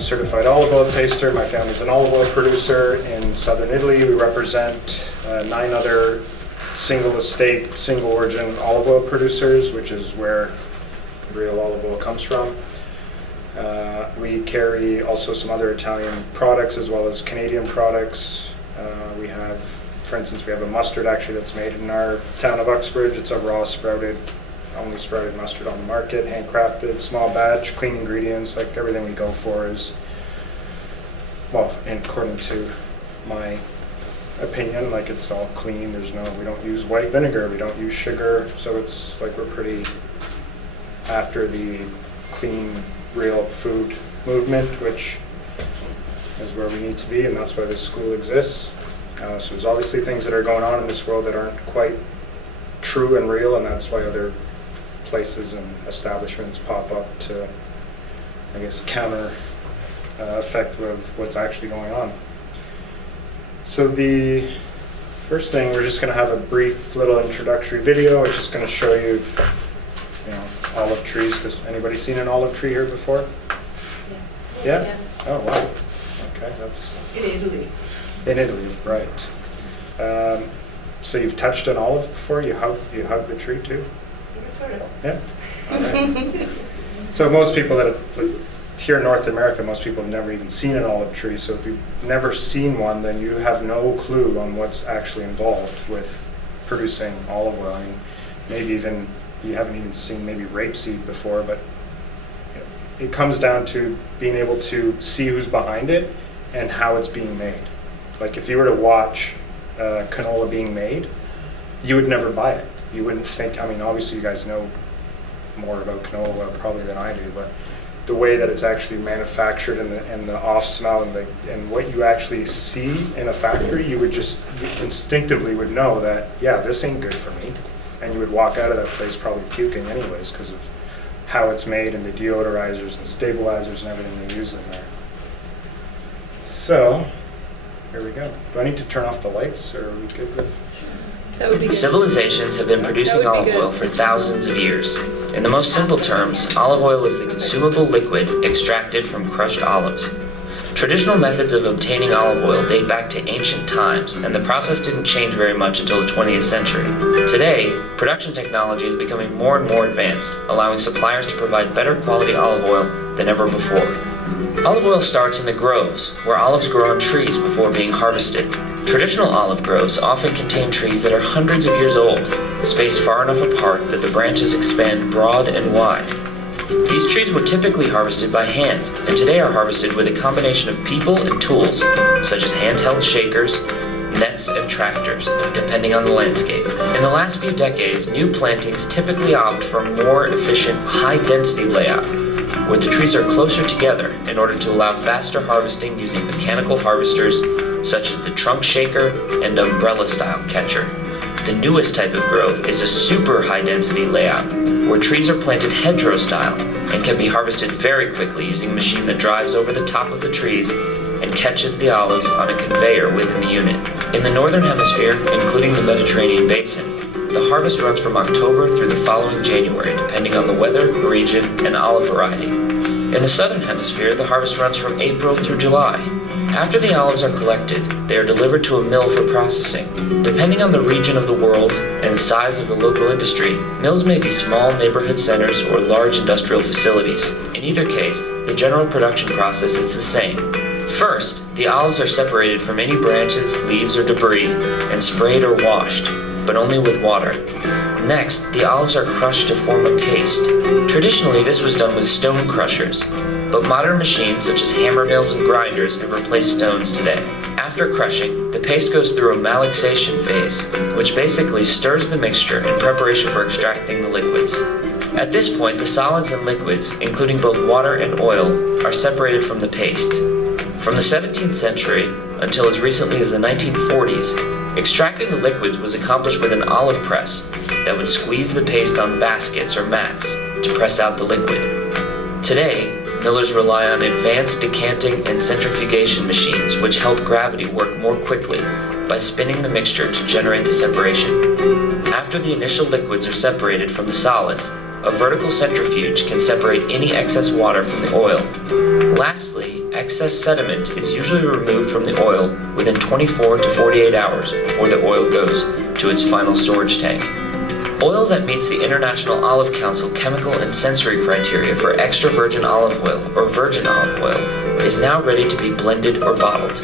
a certified olive oil taster. My family's an olive oil producer in southern Italy. We represent 9 other single estate, single origin olive oil producers, which is where real olive oil comes from. We carry also some other Italian products as well as Canadian products. We have, for instance, we have a mustard actually that's made in our town of Uxbridge. It's a raw sprouted, only sprouted mustard on the market, handcrafted, small batch, clean ingredients. Like everything we go for is, well, according to my opinion, like it's all clean. We don't use white vinegar, we don't use sugar, so it's like we're pretty after the clean, real food movement, which is where we need to be, and that's why this school exists. So there's obviously things that are going on in this world that aren't quite true and real, and that's why other places and establishments pop up to, I guess, counter effect of what's actually going on. So the first thing, we're just going to have a brief little introductory video. It's just going to show you, olive trees. Because anybody seen an olive tree here before? Yeah? Yes. Oh, wow. Okay, that's... In Italy. In Italy, right. So you've touched an olive before? You hug the tree too? Sort of. Yeah? All right. So most people here in North America, most people have never even seen an olive tree. So if you've never seen one, then you have no clue on what's actually involved with producing olive oil. I mean, maybe even you haven't even seen maybe rapeseed before, but it comes down to being able to see who's behind it and how it's being made. Like if you were to watch canola being made, you would never buy it. You wouldn't think, I mean, obviously you guys know more about canola oil probably than I do, but the way that it's actually manufactured and the off smell and what you actually see in a factory, you instinctively would know that, yeah, this ain't good for me. And you would walk out of that place probably puking anyways because of how it's made and the deodorizers and stabilizers and everything they use in there. So, here we go. Do I need to turn off the lights or are we good with? That would be good. Civilizations have been producing olive oil for thousands of years. In the most simple terms, olive oil is the consumable liquid extracted from crushed olives. Traditional methods of obtaining olive oil date back to ancient times, and the process didn't change very much until the 20th century. Today, production technology is becoming more and more advanced, allowing suppliers to provide better quality olive oil than ever before. Olive oil starts in the groves, where olives grow on trees before being harvested. Traditional olive groves often contain trees that are hundreds of years old, spaced far enough apart that the branches expand broad and wide. These trees were typically harvested by hand, and today are harvested with a combination of people and tools, such as handheld shakers, nets, and tractors, depending on the landscape. In the last few decades, new plantings typically opt for a more efficient, high-density layout, where the trees are closer together in order to allow faster harvesting using mechanical harvesters, such as the trunk shaker and umbrella-style catcher. The newest type of grove is a super high-density layout, where trees are planted hedgerow-style and can be harvested very quickly using a machine that drives over the top of the trees and catches the olives on a conveyor within the unit. In the northern hemisphere, including the Mediterranean basin, the harvest runs from October through the following January, depending on the weather, region, and olive variety. In the southern hemisphere, the harvest runs from April through July. After the olives are collected, they are delivered to a mill for processing. Depending on the region of the world and the size of the local industry, mills may be small neighborhood centers or large industrial facilities. In either case, the general production process is the same. First, the olives are separated from any branches, leaves, or debris and sprayed or washed, but only with water. Next, the olives are crushed to form a paste. Traditionally, this was done with stone crushers, but modern machines such as hammer mills and grinders have replaced stones today. After crushing, the paste goes through a malaxation phase, which basically stirs the mixture in preparation for extracting the liquids. At this point, the solids and liquids, including both water and oil, are separated from the paste. From the 17th century until as recently as the 1940s, extracting the liquids was accomplished with an olive press that would squeeze the paste on baskets or mats to press out the liquid. Today, millers rely on advanced decanting and centrifugation machines which help gravity work more quickly by spinning the mixture to generate the separation. After the initial liquids are separated from the solids, a vertical centrifuge can separate any excess water from the oil. Lastly, excess sediment is usually removed from the oil within 24 to 48 hours before the oil goes to its final storage tank. Oil that meets the International Olive Council chemical and sensory criteria for extra virgin olive oil or virgin olive oil is now ready to be blended or bottled.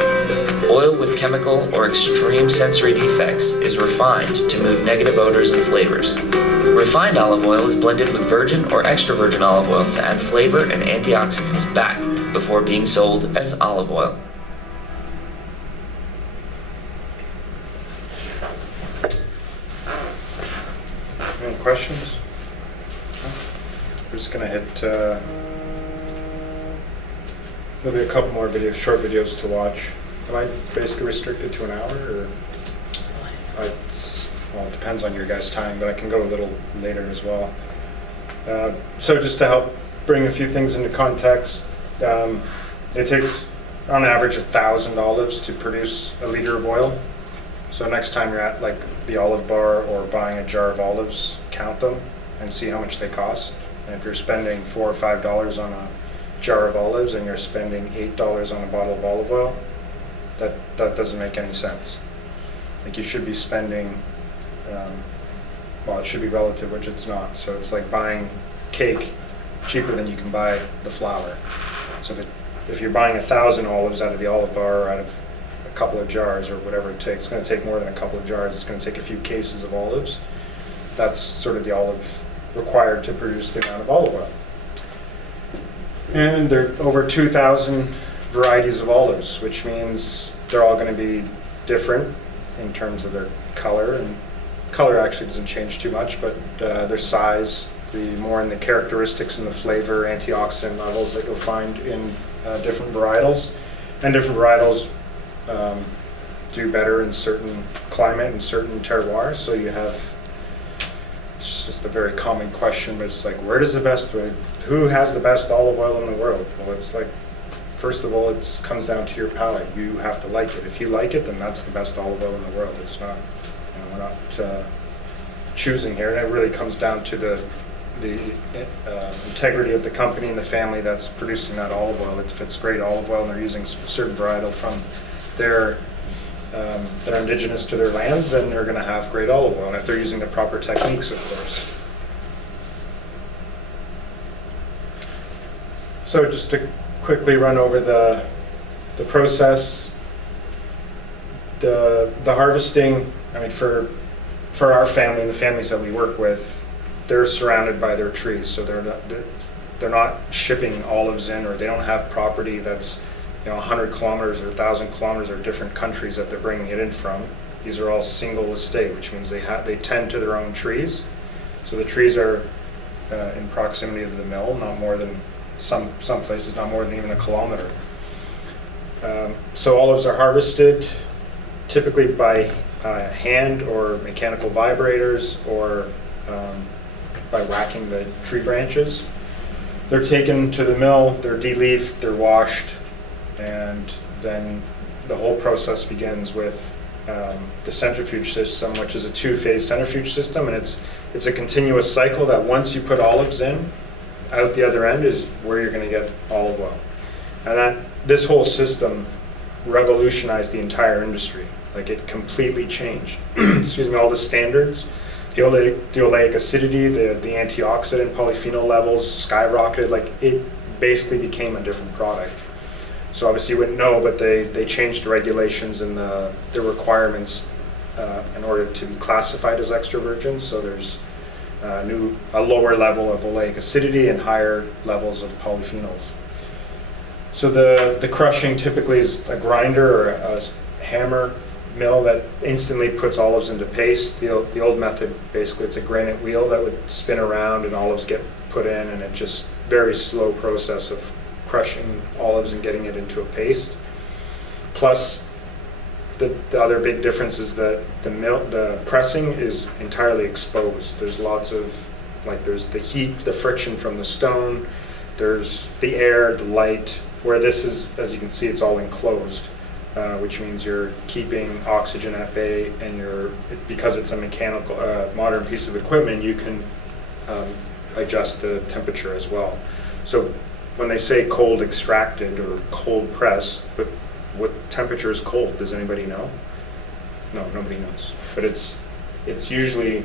Oil with chemical or extreme sensory defects is refined to move negative odors and flavors. Refined olive oil is blended with virgin or extra virgin olive oil to add flavor and antioxidants back before being sold as olive oil. Any questions? We're just gonna hit, there'll be a couple more videos, short videos to watch. Am I basically restricted to an hour, or? Well, it depends on your guys' time, but I can go a little later as well. So just to help bring a few things into context, it takes on average 1,000 olives to produce a liter of oil. So next time you're at like the olive bar or buying a jar of olives, count them and see how much they cost. And if you're spending $4 or $5 on a jar of olives and you're spending $8 on a bottle of olive oil, that doesn't make any sense. Like you should be spending, well, it should be relative, which it's not. So it's like buying cake cheaper than you can buy the flour. So if you're buying 1,000 olives out of the olive bar or out of a couple of jars or whatever it takes, it's going to take more than a couple of jars. It's going to take a few cases of olives. That's sort of the olive required to produce the amount of olive oil. And there are over 2,000 varieties of olives, which means they're all going to be different in terms of their color. And color actually doesn't change too much, but their size, the more in the characteristics and the flavor, antioxidant levels that you'll find in different varietals. And different varietals do better in certain climate and certain terroirs. So you have, it's just a very common question, but it's like, where does the best, who has the best olive oil in the world? Well, it's like, first of all, it comes down to your palate. You have to like it. If you like it, then that's the best olive oil in the world. It's not, we're not choosing here. And it really comes down to the integrity of the company and the family that's producing that olive oil. If it's great olive oil and they're using a certain varietal from their that are indigenous to their lands, then they're going to have great olive oil. And if they're using the proper techniques, of course. So just to quickly run over the process, the harvesting. I mean, for our family and the families that we work with, they're surrounded by their trees, so they're not shipping olives in, or they don't have property that's 100 kilometers or 1,000 kilometers or different countries that they're bringing it in from. These are all single estate, which means they tend to their own trees. So the trees are in proximity to the mill, not more than some places, not more than even a kilometer. So olives are harvested typically by hand or mechanical vibrators, or by whacking the tree branches. They're taken to the mill, they're de-leafed, they're washed, and then the whole process begins with the centrifuge system, which is a two-phase centrifuge system, and it's a continuous cycle that once you put olives in, out the other end is where you're going to get olive oil. And this whole system revolutionized the entire industry. Like, it completely changed. Excuse me, all the standards, the oleic acidity, the antioxidant polyphenol levels skyrocketed. Like, it basically became a different product. So obviously you wouldn't know, but they changed the regulations and the requirements in order to be classified as extra virgin. So there's a lower level of oleic acidity and higher levels of polyphenols. So the crushing typically is a grinder or a hammer mill that instantly puts olives into paste. The old method, basically, it's a granite wheel that would spin around and olives get put in, and it just very slow process of crushing olives and getting it into a paste. Plus, the other big difference is that the pressing is entirely exposed. There's lots of, there's the heat, the friction from the stone, there's the air, the light, where this is, as you can see, it's all enclosed, which means you're keeping oxygen at bay, and because it's a mechanical, modern piece of equipment, you can adjust the temperature as well. So when they say cold extracted or cold pressed, but what temperature is cold? Does anybody know? No, nobody knows. But it's usually,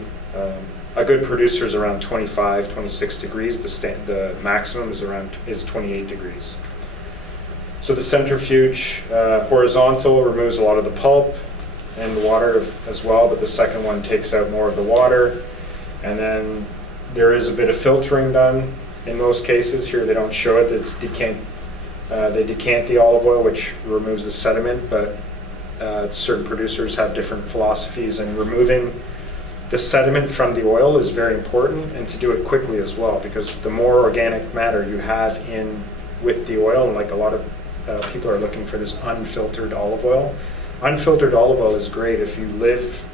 a good producer is around 25, 26 degrees. The maximum is 28 degrees. So the centrifuge, horizontal, removes a lot of the pulp and the water as well, but the second one takes out more of the water. And then there is a bit of filtering done in most cases. Here they don't show it. They decant the olive oil, which removes the sediment, but certain producers have different philosophies, and removing the sediment from the oil is very important, and to do it quickly as well, because the more organic matter you have in with the oil, and like a lot of people are looking for this unfiltered olive oil. Unfiltered olive oil is great if you live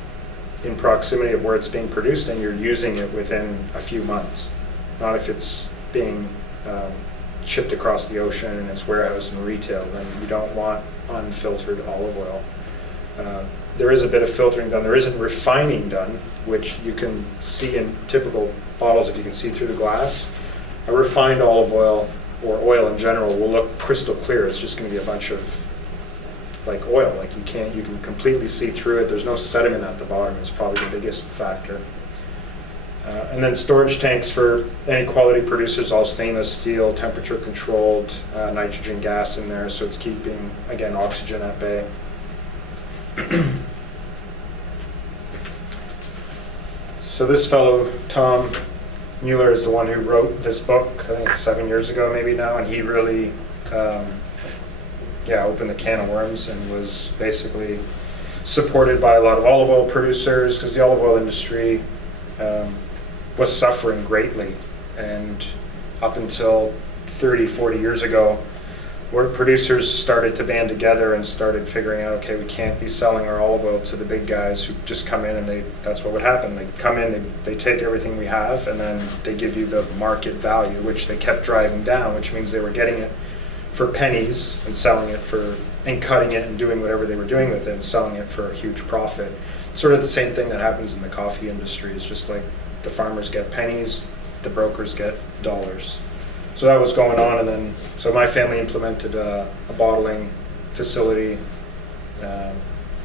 in proximity of where it's being produced and you're using it within a few months, not if it's being shipped across the ocean and it's warehoused in retail. Then you don't want unfiltered olive oil. There is a bit of filtering done. There isn't refining done, which you can see in typical bottles if you can see through the glass. A refined olive oil, or oil in general, will look crystal clear. It's just going to be a bunch of like oil. Like you can completely see through it. There's no sediment at the bottom. It's probably the biggest factor. And then storage tanks for any quality producers, all stainless steel, temperature controlled, nitrogen gas in there, so it's keeping, again, oxygen at bay. So this fellow, Tom Mueller, is the one who wrote this book, I think 7 years ago maybe now, and he really opened the can of worms and was basically supported by a lot of olive oil producers, because the olive oil industry was suffering greatly. And up until 30, 40 years ago, where producers started to band together and started figuring out, okay, we can't be selling our olive oil to the big guys who just come in, and that's what would happen. They come in, they take everything we have, and then they give you the market value, which they kept driving down, which means they were getting it for pennies and selling it and cutting it and doing whatever they were doing with it and selling it for a huge profit. Sort of the same thing that happens in the coffee industry. It's just like the farmers get pennies, the brokers get dollars. So that was going on, and then so my family implemented a bottling facility. It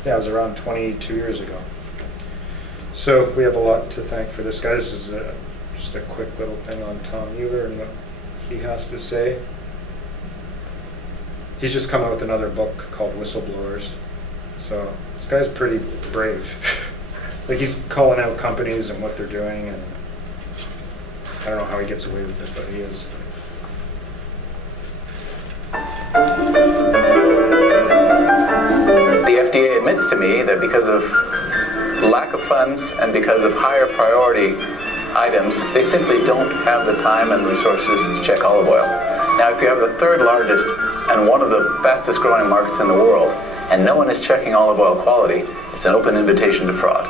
was around 22 years ago. So we have a lot to thank for this, guys. This is just a quick little thing on Tom Mueller and what he has to say. He's just come out with another book called Whistleblowers. So this guy's pretty brave. Like, he's calling out companies and what they're doing, and I don't know how he gets away with it, but he is. The FDA admits to me that because of lack of funds and because of higher priority items, they simply don't have the time and resources to check olive oil. Now, if you have the third largest and one of the fastest growing markets in the world, and no one is checking olive oil quality, it's an open invitation to fraud.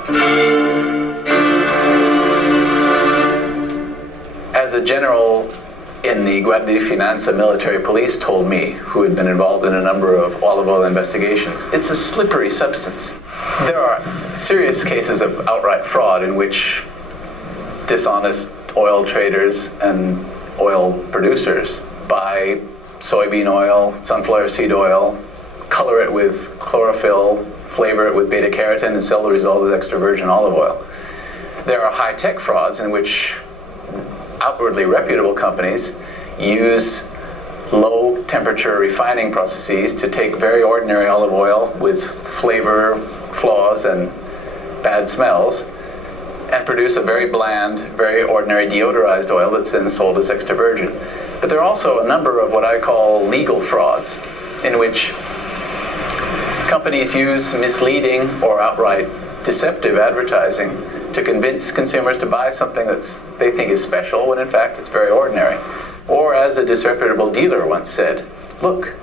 As a general in the Guardia di Finanza military police told me, who had been involved in a number of olive oil investigations, it's a slippery substance. There are serious cases of outright fraud in which dishonest oil traders and oil producers buy soybean oil, sunflower seed oil, color it with chlorophyll, flavor it with beta carotene, and sell the result as extra virgin olive oil. There are high-tech frauds in which outwardly reputable companies use low-temperature refining processes to take very ordinary olive oil with flavor flaws and bad smells and produce a very bland, very ordinary deodorized oil that's then sold as extra virgin. But there are also a number of what I call legal frauds, in which companies use misleading or outright deceptive advertising to convince consumers to buy something they think is special when in fact it's very ordinary. Or, as a disreputable dealer once said, look,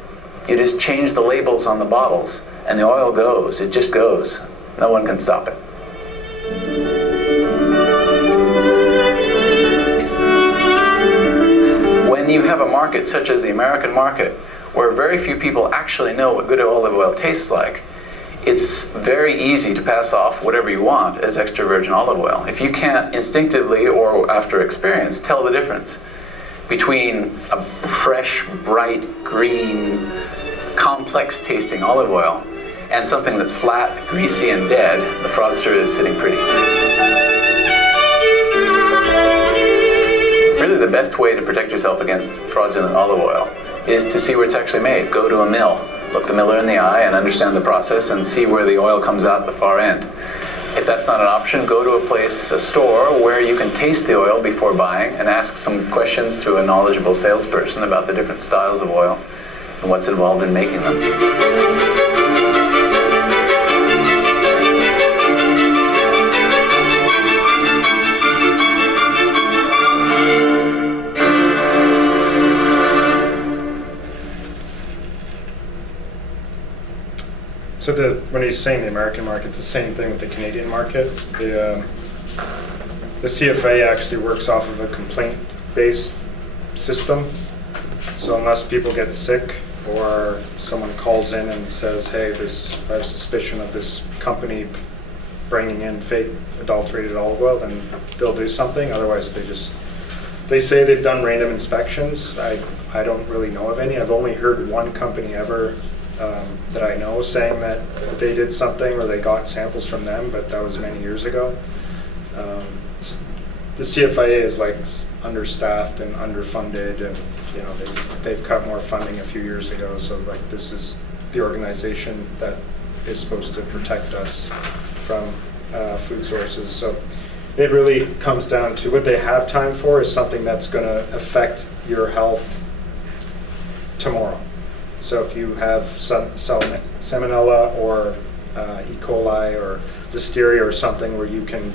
you just change the labels on the bottles and the oil goes, it just goes. No one can stop it. When you have a market such as the American market, where very few people actually know what good olive oil tastes like, it's very easy to pass off whatever you want as extra virgin olive oil. If you can't instinctively or after experience tell the difference, between a fresh, bright, green, complex-tasting olive oil and something that's flat, greasy, and dead, the fraudster is sitting pretty. Really, the best way to protect yourself against fraudulent olive oil is to see where it's actually made. Go to a mill, look the miller in the eye and understand the process and see where the oil comes out the far end. If that's not an option, go to a place, a store, where you can taste the oil before buying and ask some questions to a knowledgeable salesperson about the different styles of oil and what's involved in making them. So when he's saying the American market, it's the same thing with the Canadian market. The CFA actually works off of a complaint-based system. So unless people get sick or someone calls in and says, hey, I have suspicion of this company bringing in fake adulterated olive oil, then they'll do something. Otherwise, they say they've done random inspections. I don't really know of any. I've only heard one company ever that I know saying that they did something or they got samples from them, but that was many years ago. The CFIA is like understaffed and underfunded, and they've cut more funding a few years ago. So like this is the organization that is supposed to protect us from food sources. So it really comes down to what they have time for is something that's going to affect your health tomorrow. So if you have salmonella or E. coli or listeria or something where you can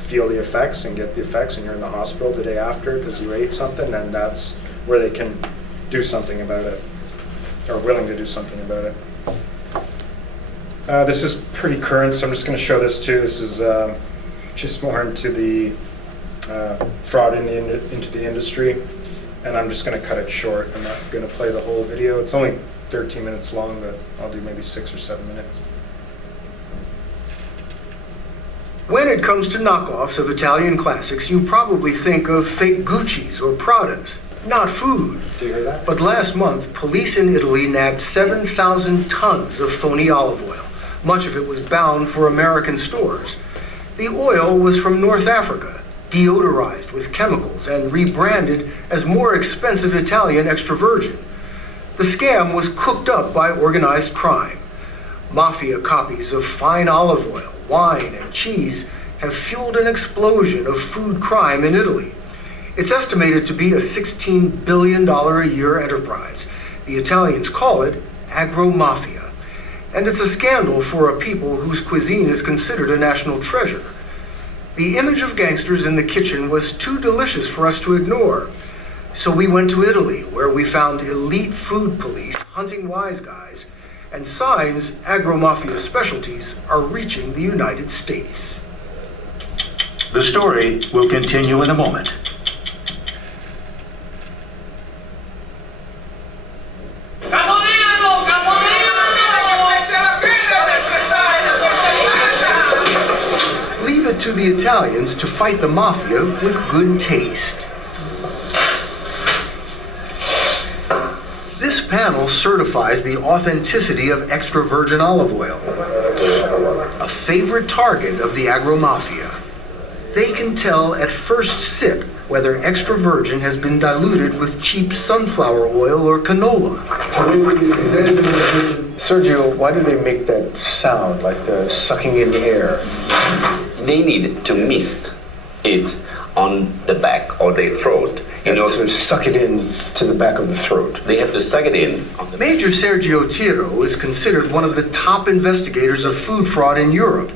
feel the effects and get the effects and you're in the hospital the day after because you ate something, then that's where they can do something about it, or willing to do something about it. This is pretty current, so I'm just going to show this too. This is just more into the fraud into the industry. And I'm just going to cut it short. I'm not going to play the whole video. It's only 13 minutes long, but I'll do maybe 6 or 7 minutes. When it comes to knockoffs of Italian classics, you probably think of fake Gucci's or Pradas, not food. Do you hear that? But last month, police in Italy nabbed 7,000 tons of phony olive oil. Much of it was bound for American stores. The oil was from North Africa, deodorized with chemicals and rebranded as more expensive Italian extra virgin. The scam was cooked up by organized crime. Mafia copies of fine olive oil, wine, and cheese have fueled an explosion of food crime in Italy. It's estimated to be a $16 billion a year enterprise. The Italians call it agro-mafia. And it's a scandal for a people whose cuisine is considered a national treasure. The image of gangsters in the kitchen was too delicious for us to ignore. So we went to Italy, where we found elite food police hunting wise guys, and signs agro-mafia specialties are reaching the United States. The story will continue in a moment. Leave it to the Italians to fight the mafia with good taste. This panel certifies the authenticity of extra virgin olive oil, a favorite target of the agro-mafia. They can tell at first sip whether extra virgin has been diluted with cheap sunflower oil or canola. Sergio, why do they make that sound, like the sucking in the air? They need to mist it on the back or their throat. In order to suck it in to the back of the throat. They have to suck it in. Major Sergio Tiro is considered one of the top investigators of food fraud in Europe.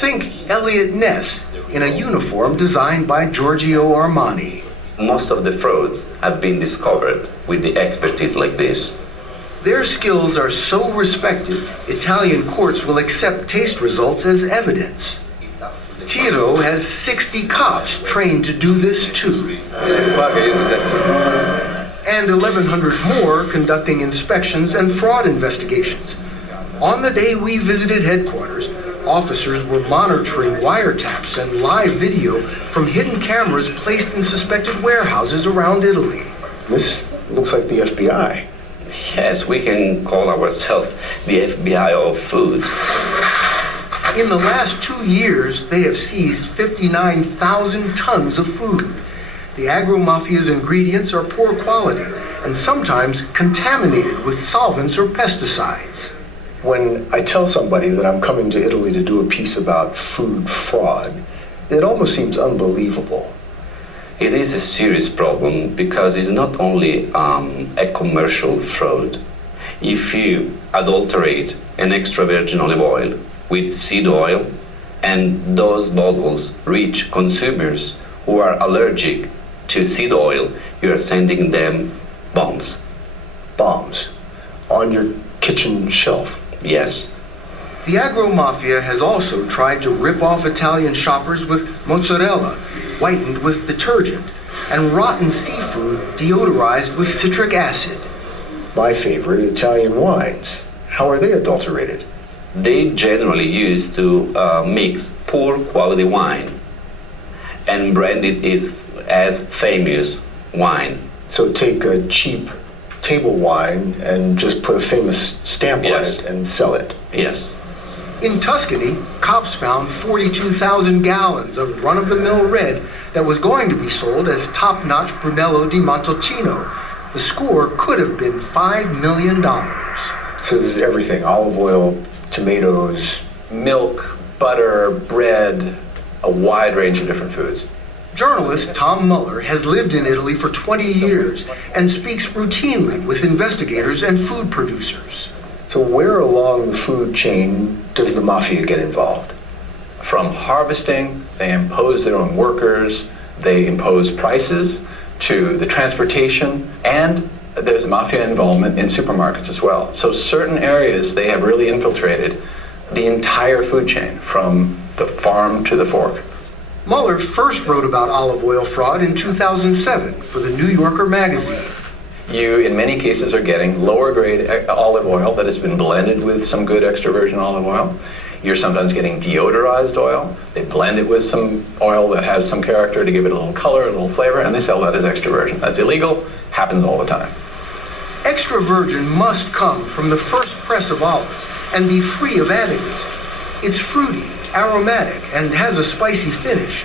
Think Elliot Ness in a uniform designed by Giorgio Armani. Most of the frauds have been discovered with the expertise like this. Their skills are so respected, Italian courts will accept taste results as evidence. Tiro has 60 cops trained to do this too. And 1,100 more conducting inspections and fraud investigations. On the day we visited headquarters, Officers were monitoring wiretaps and live video from hidden cameras placed in suspected warehouses around Italy. This looks like the FBI. Yes, we can call ourselves the FBI of food. In the last 2 years, they have seized 59,000 tons of food. The agro-mafia's ingredients are poor quality and sometimes contaminated with solvents or pesticides. When I tell somebody that I'm coming to Italy to do a piece about food fraud, it almost seems unbelievable. It is a serious problem because it's not only a commercial fraud. If you adulterate an extra virgin olive oil with seed oil and those bottles reach consumers who are allergic to seed oil, you are sending them bombs. Bombs on your kitchen shelf. Yes. The agro-mafia has also tried to rip off Italian shoppers with mozzarella, whitened with detergent, and rotten seafood deodorized with citric acid. My favorite, Italian wines. How are they adulterated? They generally use to mix poor quality wine and brand it as famous wine. So take a cheap table wine and just put a famous stamp on Yes. it and sell it. Yes. In Tuscany, cops found 42,000 gallons of run-of-the-mill red that was going to be sold as top-notch Brunello di Montalcino. The score could have been $5 million. So this is everything: olive oil, tomatoes, milk, butter, bread, a wide range of different foods. Journalist Tom Muller has lived in Italy for 20 years and speaks routinely with investigators and food producers. So where along the food chain does the mafia get involved? From harvesting, they impose their own workers, they impose prices, to the transportation, and there's mafia involvement in supermarkets as well. So certain areas, they have really infiltrated the entire food chain, from the farm to the fork. Muller first wrote about olive oil fraud in 2007 for the New Yorker magazine. You, in many cases, are getting lower grade olive oil that has been blended with some good extra virgin olive oil. You're sometimes getting deodorized oil. They blend it with some oil that has some character to give it a little color, a little flavor, and they sell that as extra virgin. That's illegal, happens all the time. Extra virgin must come from the first press of olives and be free of additives. It's fruity, aromatic, and has a spicy finish.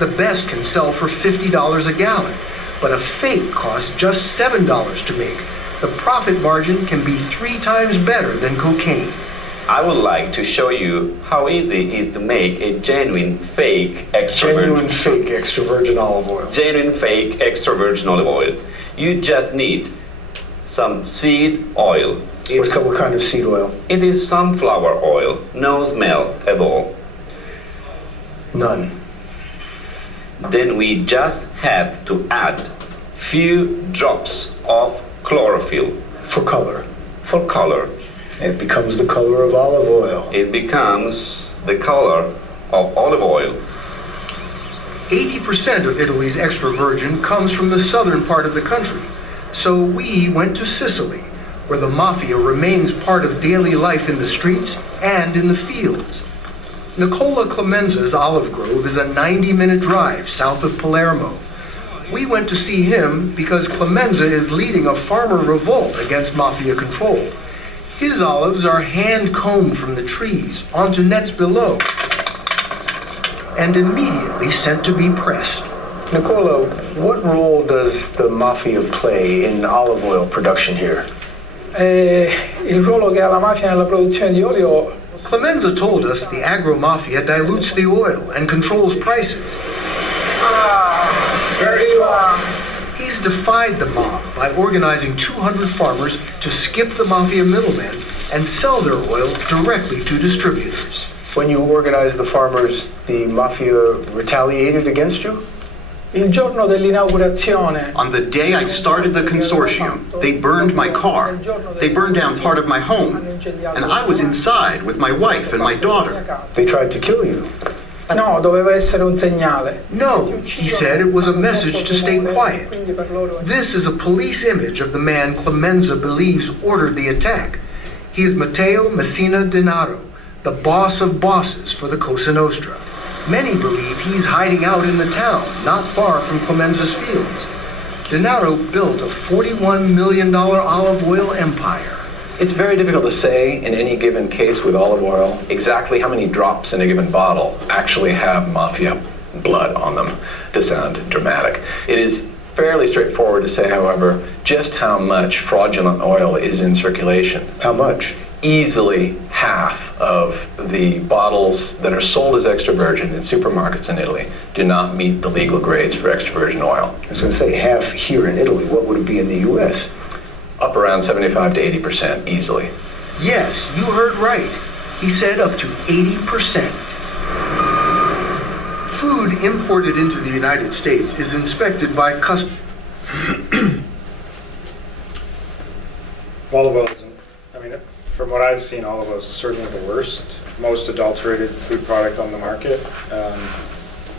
The best can sell for $50 a gallon, but a fake costs just $7 to make. The profit margin can be 3 times better than cocaine. I would like to show you how easy it is to make a genuine fake extra Genuine virgin. fake extra virgin olive oil. Genuine fake extra virgin olive oil. You just need some seed oil. What kind of seed oil? It is sunflower oil, no smell at all. None. Then we just have to add few drops of chlorophyll For color. for color. It becomes the color of olive oil. It becomes the color of olive oil. 80% of Italy's extra virgin comes from the southern part of the country. So we went to Sicily, where the mafia remains part of daily life in the streets and in the fields. Nicola Clemenza's olive grove is a 90-minute drive south of Palermo. We went to see him because Clemenza is leading a farmer revolt against mafia control. His olives are hand-combed from the trees onto nets below and immediately sent to be pressed. Nicola, what role does the mafia play in olive oil production here? Il ruolo che ha la mafia nella produzione di olio. Clemenza told us the agro-mafia dilutes the oil and controls prices. He's defied the mob by organizing 200 farmers to skip the mafia middlemen and sell their oil directly to distributors. When you organized the farmers, the mafia retaliated against you? Il giorno dell'inaugurazione. On the day I started the consortium, they burned my car. They burned down part of my home. And I was inside with my wife and my daughter. They tried to kill you. No, doveva essere un segnale. No, he said it was a message to stay quiet. Quindi per loro è- This is a police image of the man Clemenza believes ordered the attack. He is Matteo Messina Denaro, the boss of bosses for the Cosa Nostra. Many believe he's hiding out in the town, not far from Clemenza's fields. Denaro built a $41 million olive oil empire. It's very difficult to say in any given case with olive oil exactly how many drops in a given bottle actually have mafia blood on them, to sound dramatic. It is fairly straightforward to say, however, just how much fraudulent oil is in circulation. How much? Easily half of the bottles that are sold as extra virgin in supermarkets in Italy do not meet the legal grades for extra virgin oil. I was going to say half here in Italy. What would it be in the U.S.? Up around 75 to 80% easily. Yes, you heard right. He said up to 80%. Food imported into the United States is inspected by customs. Olive oil isn't, from what I've seen, olive oil is certainly the worst, most adulterated food product on the market.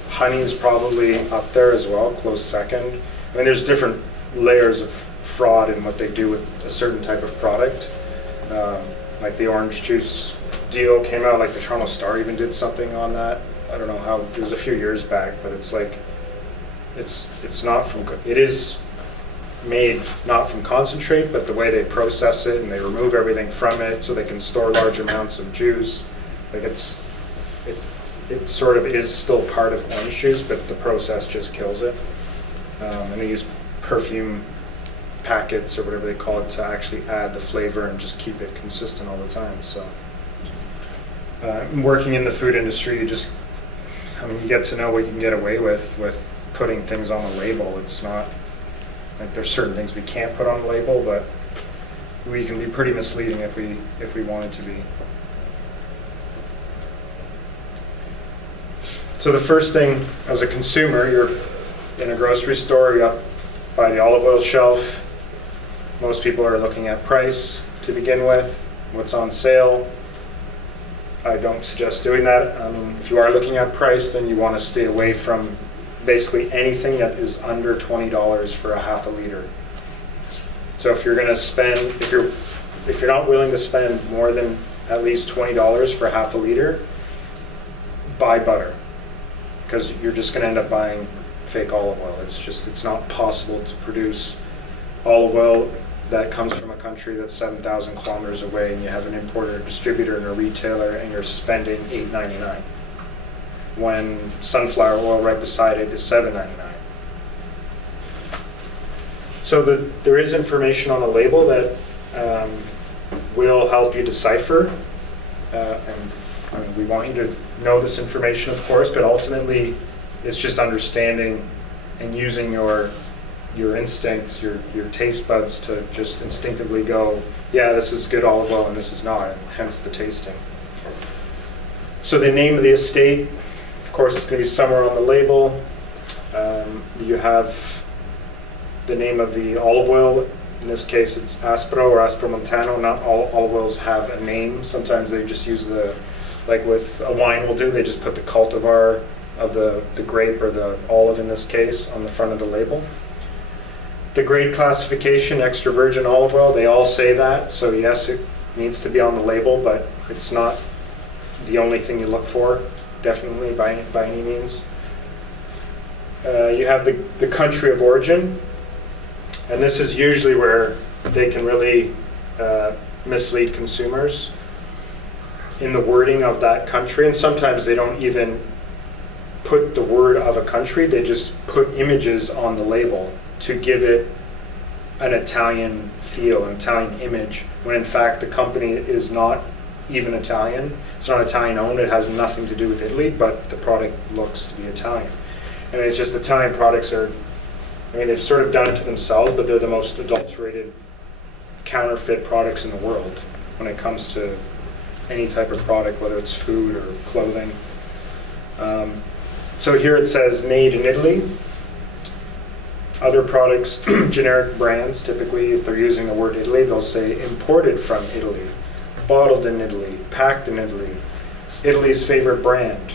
Honey is probably up there as well, close second. There's different layers of fraud in what they do with a certain type of product. Like the orange juice deal came out, like the Toronto Star even did something on that. I don't know how, it was a few years back, but it's like, it's not from, it is made not from concentrate, but the way they process it and they remove everything from it so they can store large amounts of juice. Like it sort of is still part of orange juice, but the process just kills it. And they use perfume packets or whatever they call it to actually add the flavor and just keep it consistent all the time. So working in the food industry, you get to know what you can get away with putting things on a label. It's not like there's certain things we can't put on a label, but we can be pretty misleading if we wanted to be. So the first thing, as a consumer, you're in a grocery store, you buy the olive oil shelf. Most people are looking at price to begin with, what's on sale. I don't suggest doing that. If you are looking at price, then you want to stay away from basically anything that is under $20 for a half a liter. So if you're going to spend, if you're not willing to spend more than at least $20 for half a liter, buy butter, because you're just going to end up buying fake olive oil. It's not possible to produce olive oil that comes from a country that's 7,000 kilometers away, and you have an importer, a distributor, and a retailer, and you're spending $8.99. When sunflower oil right beside it is $7.99. So there is information on the label that will help you decipher, and we want you to know this information, of course, but ultimately it's just understanding and using your instincts, your taste buds to just instinctively go, yeah, this is good olive oil and this is not, and hence the tasting. So the name of the estate, of course, it's going to be somewhere on the label. You have the name of the olive oil. In this case, it's Aspro or Aspromontano. Not all olive oils have a name. Sometimes they just use like with a wine will do, they just put the cultivar of the grape or the olive in this case on the front of the label. The grade classification, extra virgin olive oil, they all say that. So yes, it needs to be on the label, but it's not the only thing you look for, definitely by any means. You have the country of origin, and this is usually where they can really mislead consumers in the wording of that country, and sometimes they don't even put the word of a country, they just put images on the label to give it an Italian feel, an Italian image, when in fact the company is not even Italian. It's not Italian owned, it has nothing to do with Italy, but the product looks to be Italian. And it's just Italian products are, they've sort of done it to themselves, but they're the most adulterated counterfeit products in the world when it comes to any type of product, whether it's food or clothing. So here it says made in Italy. Other products, generic brands, typically if they're using the word Italy, they'll say imported from Italy, bottled in Italy, packed in Italy, Italy's favorite brand.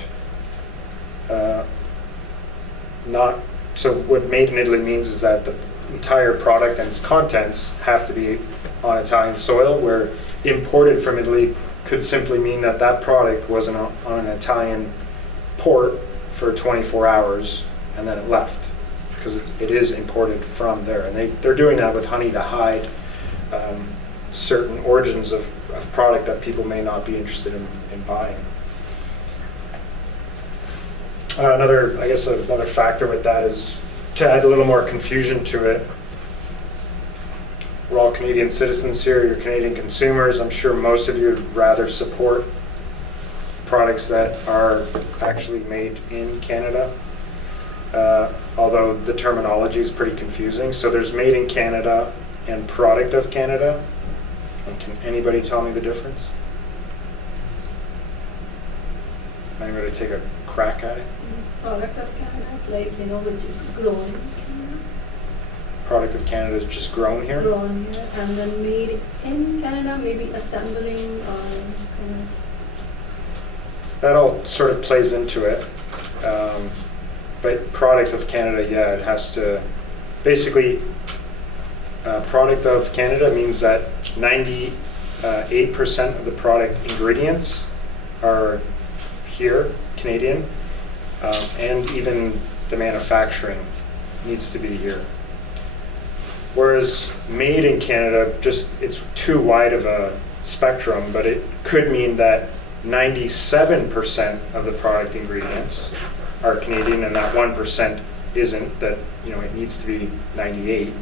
So what made in Italy means is that the entire product and its contents have to be on Italian soil, where imported from Italy could simply mean that that product was on an Italian port for 24 hours and then it left, because it is imported from there. And they're doing that with honey to hide certain origins of product that people may not be interested in buying. Another factor with that is to add a little more confusion to it. We're all Canadian citizens here, you're Canadian consumers. I'm sure most of you would rather support products that are actually made in Canada, although the terminology is pretty confusing. So there's made in Canada and product of Canada. And can anybody tell me the difference? Anybody take a crack at it? Product of Canada is like, which is grown here. Product of Canada is just grown here? Grown here, and then made in Canada, maybe assembling or kind of. That all sort of plays into it. But product of Canada, yeah, it has to, basically, product of Canada means that 98% of the product ingredients are here, Canadian, and even the manufacturing needs to be here. Whereas made in Canada, it's too wide of a spectrum, but it could mean that 97% of the product ingredients are Canadian and that 1% isn't, that it needs to be 98.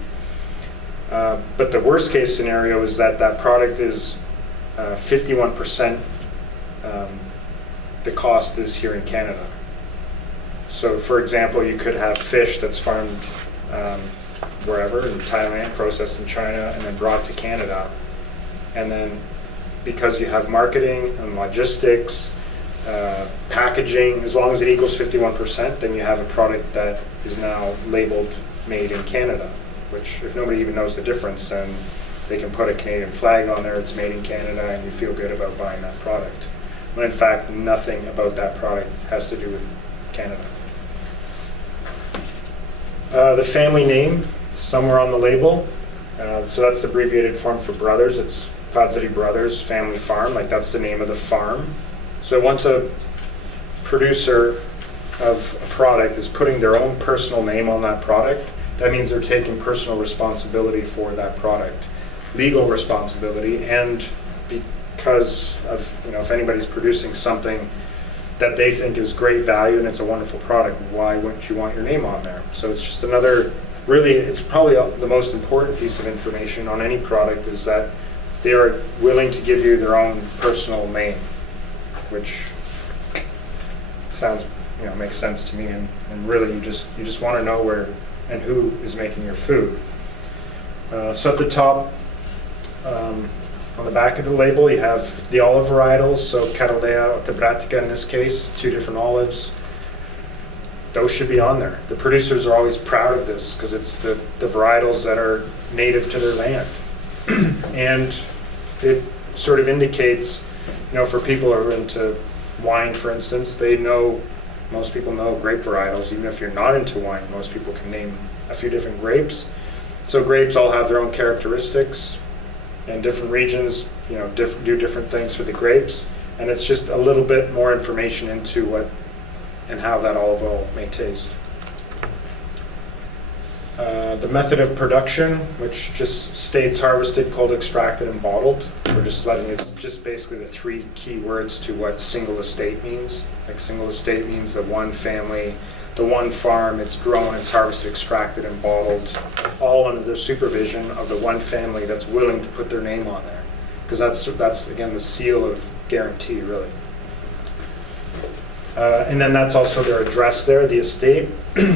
But the worst case scenario is that product is 51%, the cost is here in Canada. So for example, you could have fish that's farmed wherever, in Thailand, processed in China, and then brought to Canada. And then because you have marketing and logistics, packaging, as long as it equals 51%, then you have a product that is now labeled made in Canada, which if nobody even knows the difference, then they can put a Canadian flag on there, it's made in Canada, and you feel good about buying that product. When in fact, nothing about that product has to do with Canada. The family name, somewhere on the label. So that's the abbreviated form for brothers. It's Fadzeri Brothers Family Farm, like that's the name of the farm. So once a producer of a product is putting their own personal name on that product, that means they're taking personal responsibility for that product, legal responsibility, and because of, if anybody's producing something that they think is great value and it's a wonderful product, why wouldn't you want your name on there? So it's just another, really, it's probably the most important piece of information on any product, is that they are willing to give you their own personal name, which sounds, makes sense to me, and really you just want to know where and who is making your food. So at the top, on the back of the label, you have the olive varietals, so Calabria, Tebratica in this case, 2 different olives. Those should be on there. The producers are always proud of this because it's the varietals that are native to their land. And it sort of indicates, for people who are into wine, for instance, most people know grape varietals. Even if you're not into wine, most people can name a few different grapes. So grapes all have their own characteristics, and different regions, do different things for the grapes. And it's just a little bit more information into what and how that olive oil may taste. The method of production, which just states harvested, cold extracted, and bottled. We're just it's just basically the 3 key words to what single estate means. Like single estate means the one family, the one farm, it's grown, it's harvested, extracted, and bottled, all under the supervision of the one family that's willing to put their name on there. Because that's again the seal of guarantee, really. And then that's also their address there, the estate.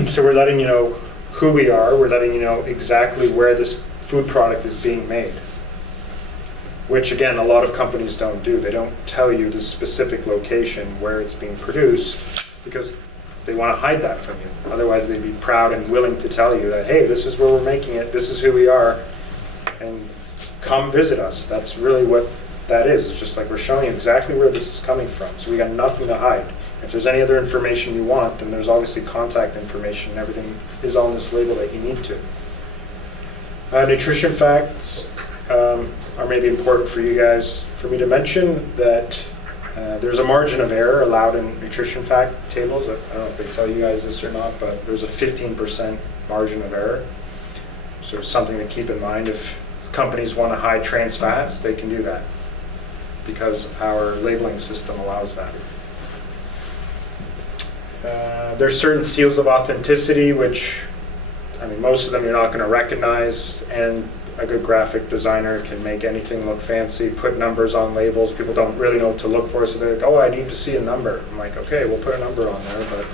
So we're letting you know who we are, we're letting you know exactly where this food product is being made. Which again, a lot of companies don't do. They don't tell you the specific location where it's being produced because they want to hide that from you. Otherwise they'd be proud and willing to tell you that, hey, this is where we're making it, this is who we are, and come visit us. That's really what that is. It's just like we're showing you exactly where this is coming from. So we got nothing to hide. If there's any other information you want, then there's obviously contact information. Everything is on this label that you need to. Nutrition facts. are maybe important for you guys, for me to mention that there's a margin of error allowed in nutrition fact tables. I don't know if they tell you guys this or not, but there's a 15% margin of error. So something to keep in mind. If companies want to hide trans fats, they can do that because our labeling system allows that. There's certain seals of authenticity, which, I mean, most of them you're not going to recognize, and a good graphic designer can make anything look fancy, put numbers on labels. People don't really know what to look for, so they're like, oh, I need to see a number. I'm like, okay, we'll put a number on there, but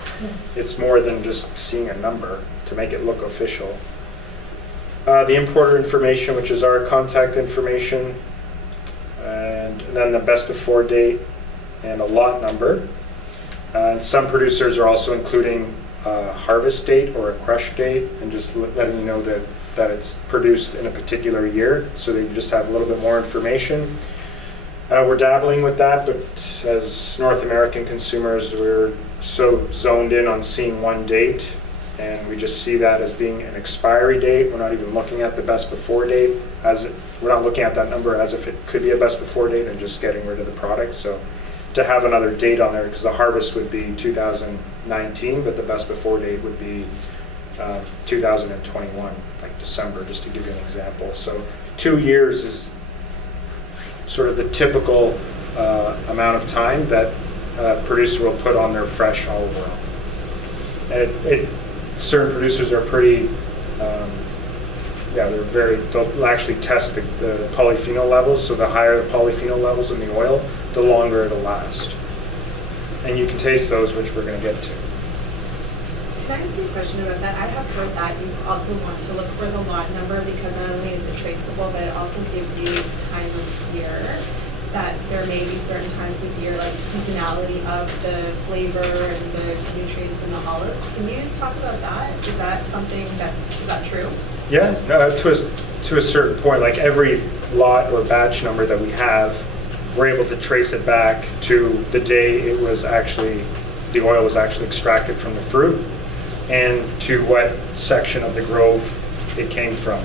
it's more than just seeing a number to make it look official. The importer information, which is our contact information, and then the best before date and a lot number. And some producers are also including a harvest date or a crush date, and just letting you know that it's produced in a particular year, so that you just have a little bit more information. We're dabbling with that, but as North American consumers, we're so zoned in on seeing one date, and we just see that as being an expiry date. We're not even looking at the best before date, we're not looking at that number as if it could be a best before date and just getting rid of the product. So to have another date on there, because the harvest would be 2019, but the best before date would be 2021, like December, just to give you an example. So 2 years is sort of the typical amount of time that a producer will put on their fresh olive oil. And certain producers are pretty, they'll actually test the polyphenol levels, so the higher the polyphenol levels in the oil, the longer it'll last. And you can taste those, which we're going to get to. Can I ask you a question about that? I have heard that you also want to look for the lot number because not only is it traceable, but it also gives you time of year, that there may be certain times of year, like seasonality of the flavor and the nutrients in the olives. Can you talk about that? Is that something is that true? Yeah, to a certain point, like every lot or batch number that we have, we're able to trace it back to the day the oil was actually extracted from the fruit, and to what section of the grove it came from.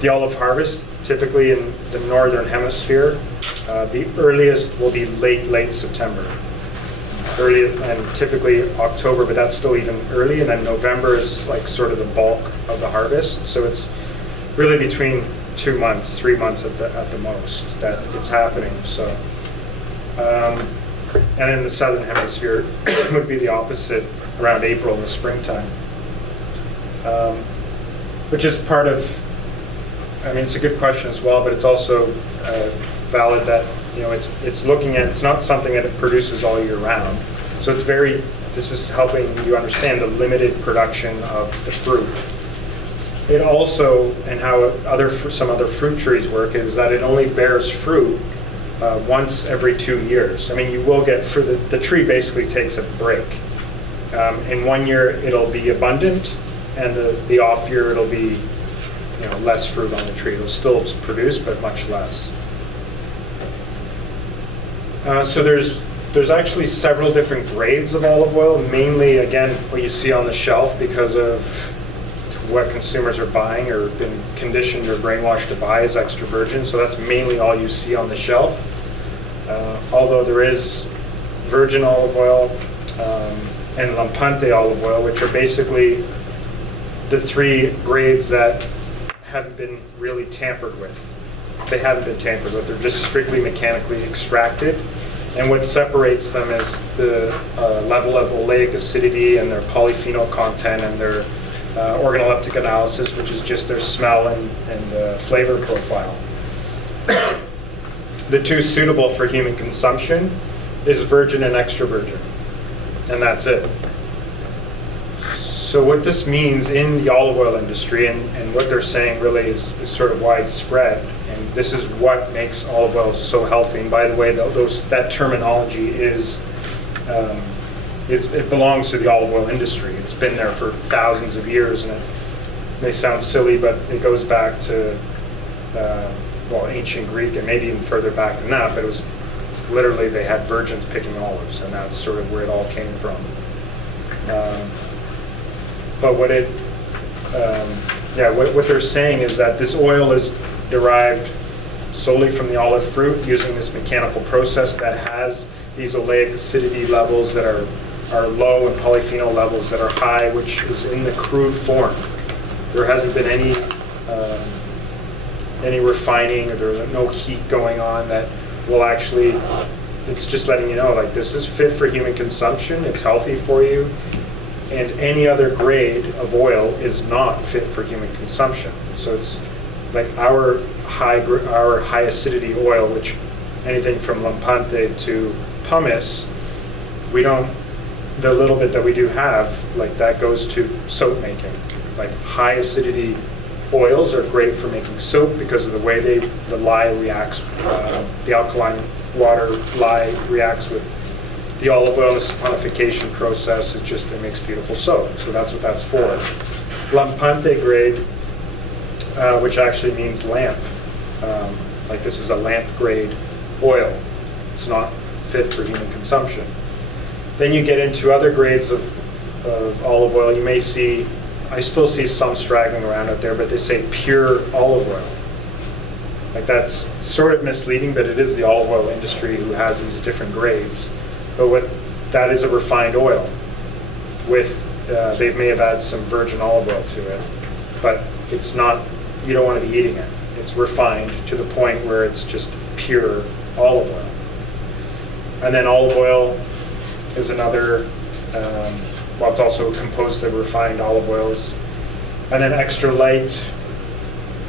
The olive harvest, typically in the northern hemisphere, the earliest will be late September. And typically October, but that's still even early, and then November is like sort of the bulk of the harvest. So it's really between 2 months, 3 months at the most that it's happening. So, and in the southern hemisphere it would be the opposite, around April in the springtime, which is part of, I mean, it's a good question as well, but it's also valid that, you know, it's not something that it produces all year round. So this is helping you understand the limited production of the fruit. It also, and how some other fruit trees work, is that it only bears fruit once every 2 years. I mean, you will get, for the tree basically takes a break. In 1 year it'll be abundant, and the off year it'll be, you know, less fruit on the tree. It'll still produce, but much less. So there's actually several different grades of olive oil, mainly, again, what you see on the shelf because of what consumers are buying or been conditioned or brainwashed to buy is extra virgin. So that's mainly all you see on the shelf. Although there is virgin olive oil and lampante olive oil, which are basically the 3 grades that haven't been really tampered with. They haven't been tampered with. They're just strictly mechanically extracted. And what separates them is the level of oleic acidity and their polyphenol content and their organoleptic analysis, which is just their smell and flavor profile. The 2 suitable for human consumption is virgin and extra virgin, and that's it. So what this means in the olive oil industry, and what they're saying really is sort of widespread, and this is what makes olive oil so healthy. And by the way, that terminology it belongs to the olive oil industry. It's been there for thousands of years, and it may sound silly, but it goes back to ancient Greek, and maybe even further back than that. But it was literally, they had virgins picking olives, and that's sort of where it all came from. But what they're saying is that this oil is derived solely from the olive fruit using this mechanical process that has these oleic acidity levels that are low and polyphenol levels that are high, which is in the crude form. There hasn't been any refining, or there's no heat going on that will actually, it's just letting you know, like, this is fit for human consumption, it's healthy for you, and any other grade of oil is not fit for human consumption. So it's like our high acidity oil, which anything from lampante to pumice, the little bit that we do have, like, that goes to soap making. Like, high acidity oils are great for making soap because of the way the lye reacts, the alkaline water lye reacts with the olive oil, the saponification process. It makes beautiful soap. So that's what that's for. Lampante grade, which actually means lamp. Like, this is a lamp grade oil. It's not fit for human consumption. Then you get into other grades of olive oil. You may see, I still see some straggling around out there, but they say pure olive oil. Like, that's sort of misleading, but it is the olive oil industry who has these different grades. But that is a refined oil with, they may have added some virgin olive oil to it, but it's not, you don't want to be eating it. It's refined to the point where it's just pure olive oil. And then olive oil is another, it's also composed of refined olive oils. And then extra light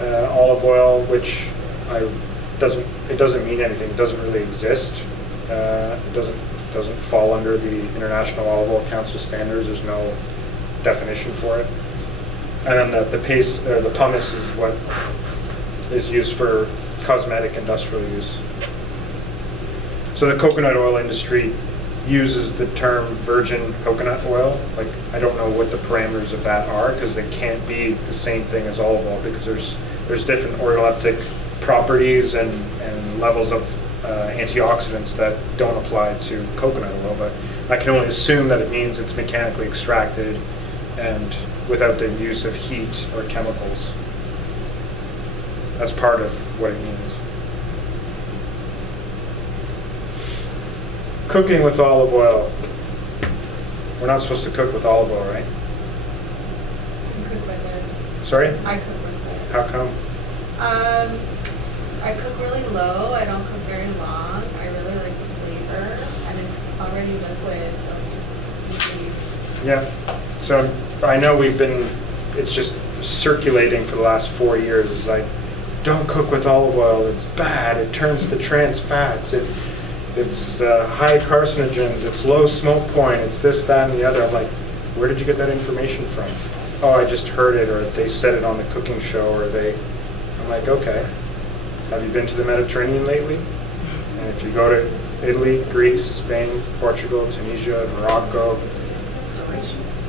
olive oil, which it doesn't mean anything. It doesn't really exist. It doesn't fall under the International Olive Oil Council standards. There's no definition for it. And then the pumice is what is used for cosmetic industrial use. So the coconut oil industry uses the term virgin coconut oil. Like, I don't know what the parameters of that are, because they can't be the same thing as olive oil, because there's different organoleptic properties and levels of antioxidants that don't apply to coconut oil. But I can only assume that it means it's mechanically extracted and without the use of heat or chemicals. That's part of what it means. Cooking with olive oil. We're not supposed to cook with olive oil, right? I cook with it. Sorry? I cook with it. How come? I cook really low. I don't cook very long. I really like the flavor, and it's already liquid, so it's just easy. Yeah. So I know it's just circulating for the last 4 years. It's like, don't cook with olive oil. It's bad. It turns to trans fats. It's high carcinogens. It's low smoke point. It's this, that, and the other. I'm like, where did you get that information from? Oh, I just heard it, or they said it on the cooking show, or I'm like, okay. Have you been to the Mediterranean lately? And if you go to Italy, Greece, Spain, Portugal, Tunisia, Morocco,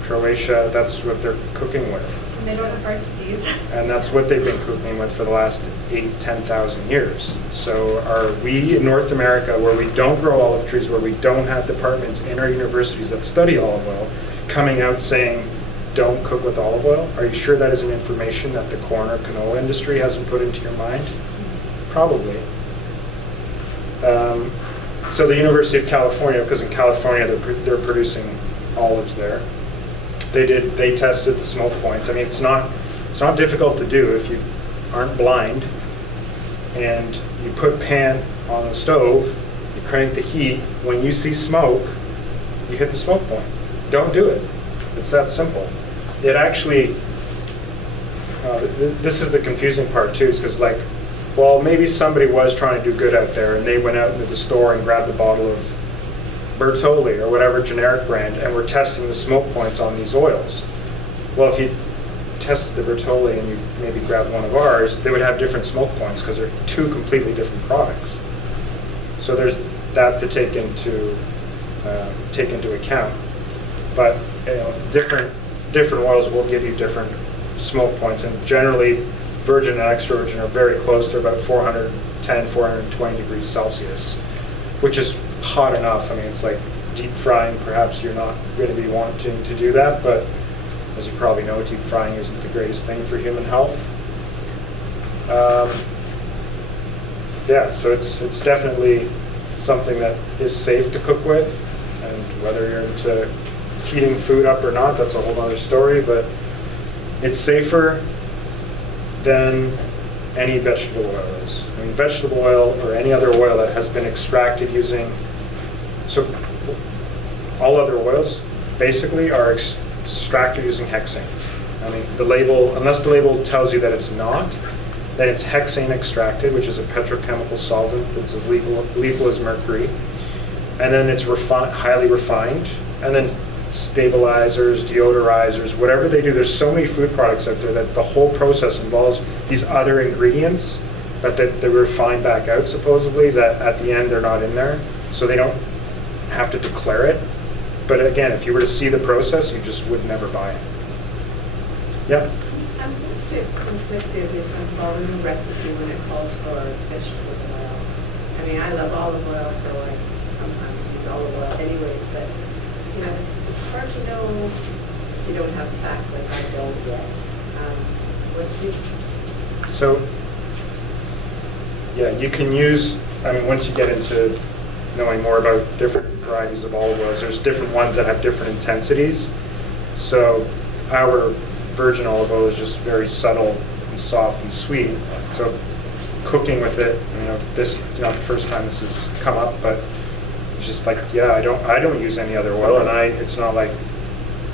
Croatia, that's what they're cooking with. And they don't have heart disease. And that's what they've been cooking with for the last 10,000 years. So are we in North America, where we don't grow olive trees, where we don't have departments in our universities that study olive oil, coming out saying, don't cook with olive oil? Are you sure that isn't information that the corn or canola industry hasn't put into your mind? Probably. So the University of California, because in California they're producing olives there, they tested the smoke points. I mean, it's not difficult to do if you aren't blind, and you put pan on the stove, you crank the heat. When you see smoke, you hit the smoke point. Don't do it. It's that simple. It actually, this is the confusing part too, is because, like, well, maybe somebody was trying to do good out there, and they went out into the store and grabbed a bottle of Bertolli or whatever generic brand, and were testing the smoke points on these oils. Well, if you tested the Bertolli and you maybe grabbed one of ours, they would have different smoke points because they're two completely different products. So there's that to take into account. But different oils will give you different smoke points, and generally virgin and extra virgin are very close. They're about 410, 420 degrees Celsius, which is hot enough. I mean, it's like deep frying. Perhaps you're not going to be wanting to do that, but as you probably know, deep frying isn't the greatest thing for human health. yeah, so it's definitely something that is safe to cook with, and whether you're into heating food up or not, that's a whole other story, but it's safer than any vegetable oil is. I mean, vegetable oil or any other oil that has been extracted using, so all other oils basically are extracted using hexane. I mean, the label, unless the label tells you that it's not, then it's hexane extracted, which is a petrochemical solvent that's as lethal as mercury. And then it's highly refined. And then stabilizers, deodorizers, whatever they do, there's so many food products out there that the whole process involves these other ingredients that they refine back out, supposedly, that at the end they're not in there. So they don't have to declare it. But again, if you were to see the process, you just would never buy it. Yep. I'm a bit conflicted if I'm following a recipe when it calls for vegetable oil. I mean, I love olive oil, so I sometimes use olive oil anyways, but you know, it's hard to know if you don't have the facts like I don't yet. What to do? So, yeah, you can use, I mean, once you get into knowing more about different varieties of olive oils, there's different ones that have different intensities. So our virgin olive oil is just very subtle and soft and sweet. So cooking with it, you know, this is not the first time this has come up, but it's just like, yeah, I don't use any other oil, and it's not like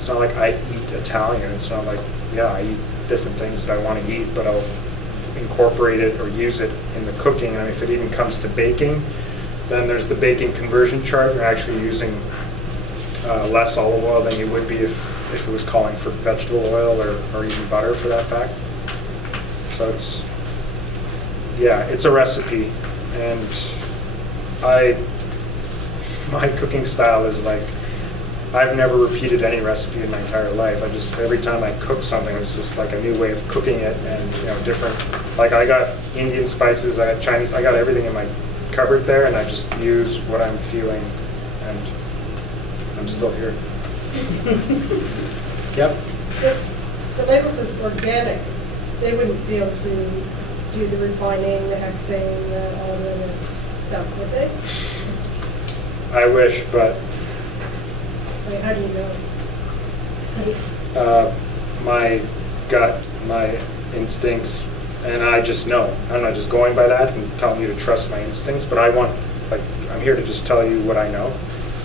I eat Italian. It's not like, yeah, I eat different things that I want to eat, but I'll incorporate it or use it in the cooking. And if it even comes to baking, then there's the baking conversion chart. You're actually using less olive oil than you would be if it was calling for vegetable oil or even butter for that fact. So it's a recipe, and my cooking style is like, I've never repeated any recipe in my entire life. Every time I cook something, it's just like a new way of cooking it, and you know, different. Like I got Indian spices, I got Chinese, I got everything in my cupboard there, and I just use what I'm feeling, and I'm still here. Yep. If the label says organic, they wouldn't be able to do the refining, the hexane, all of that stuff, would they? I wish, but I mean, how do you know? My gut, my instincts, and I just know. I'm not just going by that and telling you to trust my instincts, but I'm here to just tell you what I know,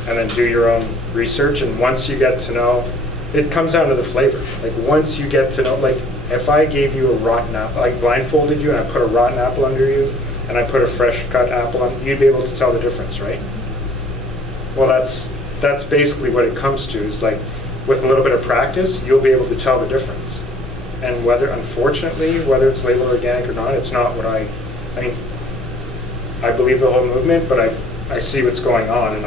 and then do your own research. And once you get to know, it comes down to the flavor. Like once you get to know, like if I gave you a rotten apple, like blindfolded you and I put a rotten apple under you and I put a fresh cut apple on, you'd be able to tell the difference, right? Well, that's basically what it comes to, is like with a little bit of practice, you'll be able to tell the difference. And unfortunately, whether it's labeled organic or not, it's not what I mean, I believe the whole movement, but I see what's going on, and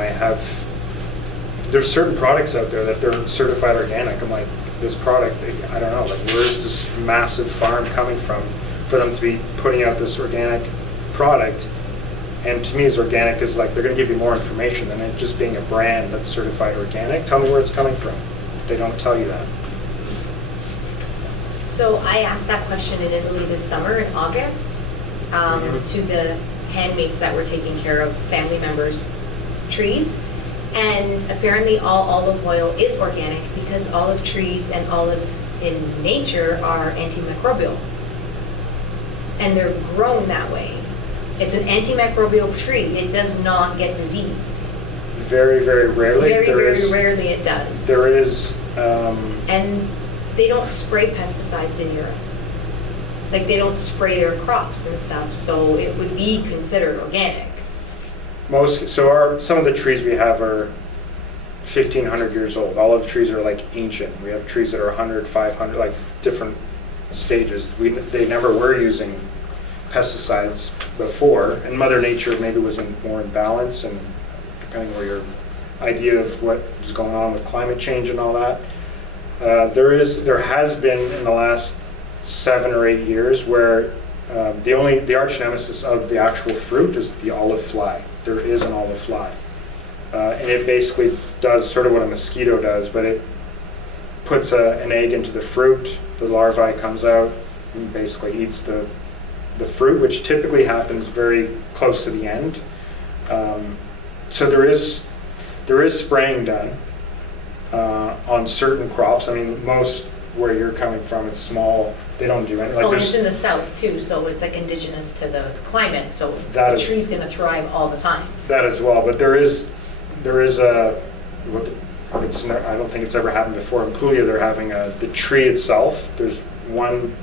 there's certain products out there that they're certified organic. I'm like, this product, I don't know, like where's this massive farm coming from for them to be putting out this organic product? And to me, as organic is like, they're going to give you more information than it just being a brand that's certified organic. Tell me where it's coming from. They don't tell you that. So I asked that question in Italy this summer in August to the handmaids that were taking care of family members' trees. And apparently all olive oil is organic because olive trees and olives in nature are antimicrobial. And they're grown that way. It's an antimicrobial tree. It does not get diseased. Very, very rarely. Very rarely it does. There is. And they don't spray pesticides in Europe. Like they don't spray their crops and stuff, so it would be considered organic. Some of the trees we have are 1,500 years old. Olive trees are like ancient. We have trees that are 100, 500, like different stages. They never were using pesticides before, and Mother Nature maybe was more in balance, and depending on your idea of what is going on with climate change and all that. There has been in the last 7 or 8 years where the arch nemesis of the actual fruit is the olive fly. There is an olive fly. And it basically does sort of what a mosquito does, but it puts an egg into the fruit, the larvae comes out and basically eats the the fruit, which typically happens very close to the end. So there is spraying done on certain crops. I mean, most where you're coming from, it's small. They don't do anything. Oh, and it's in the south too, so it's like indigenous to the climate, so That the is- tree's gonna thrive all the time. That as well, but there is a, I don't think it's ever happened before. In Puglia, they're having the tree itself. There's one,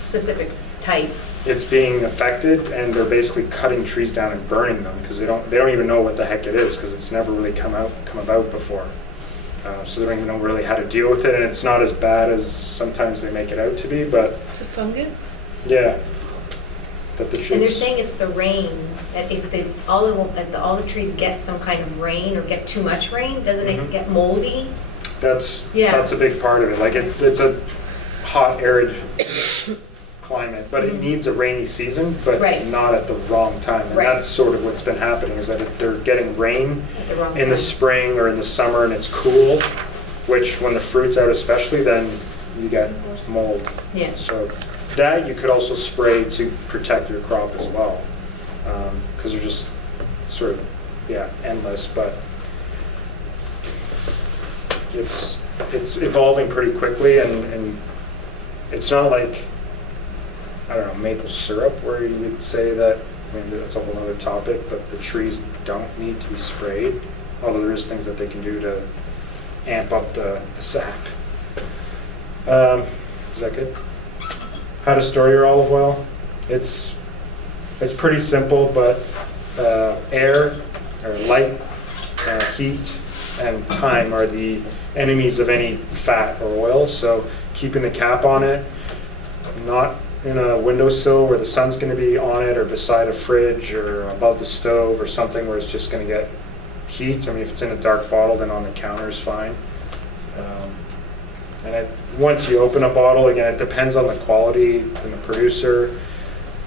Specific type. it's being affected, and they're basically cutting trees down and burning them because they don't even know what the heck it is because it's never really come about before. So they don't even know really how to deal with it, and it's not as bad as sometimes they make it out to be. But It's a fungus? yeah, that the trees. And they're saying it's the rain, that if the olive trees get some kind of rain or get too much rain, doesn't it get moldy? That's Yeah. a big part of it. Like it's a hot, arid climate, but it needs a rainy season, but Right. not at the wrong time. And Right. that's sort of what's been happening is that they're getting rain At the wrong in the time. spring or in the summer, and it's cool, which when the fruit's out especially, then you get mold. Yeah. So that you could also spray to protect your crop as well, because they're just sort of, endless, but it's evolving pretty quickly, and it's not like, I don't know, maple syrup where you would say that, I mean, that's a whole other topic, but the trees don't need to be sprayed, although there is things that they can do to amp up the sap. Is that good? How to store your olive oil? It's pretty simple, but air or light, heat, and time are the enemies of any fat or oil. So keeping the cap on it, not in a windowsill where the sun's going to be on it, or beside a fridge, or above the stove, or something where it's just going to get heat. I mean, if it's in a dark bottle, then on the counter is fine. And once you open a bottle, again, it depends on the quality and the producer,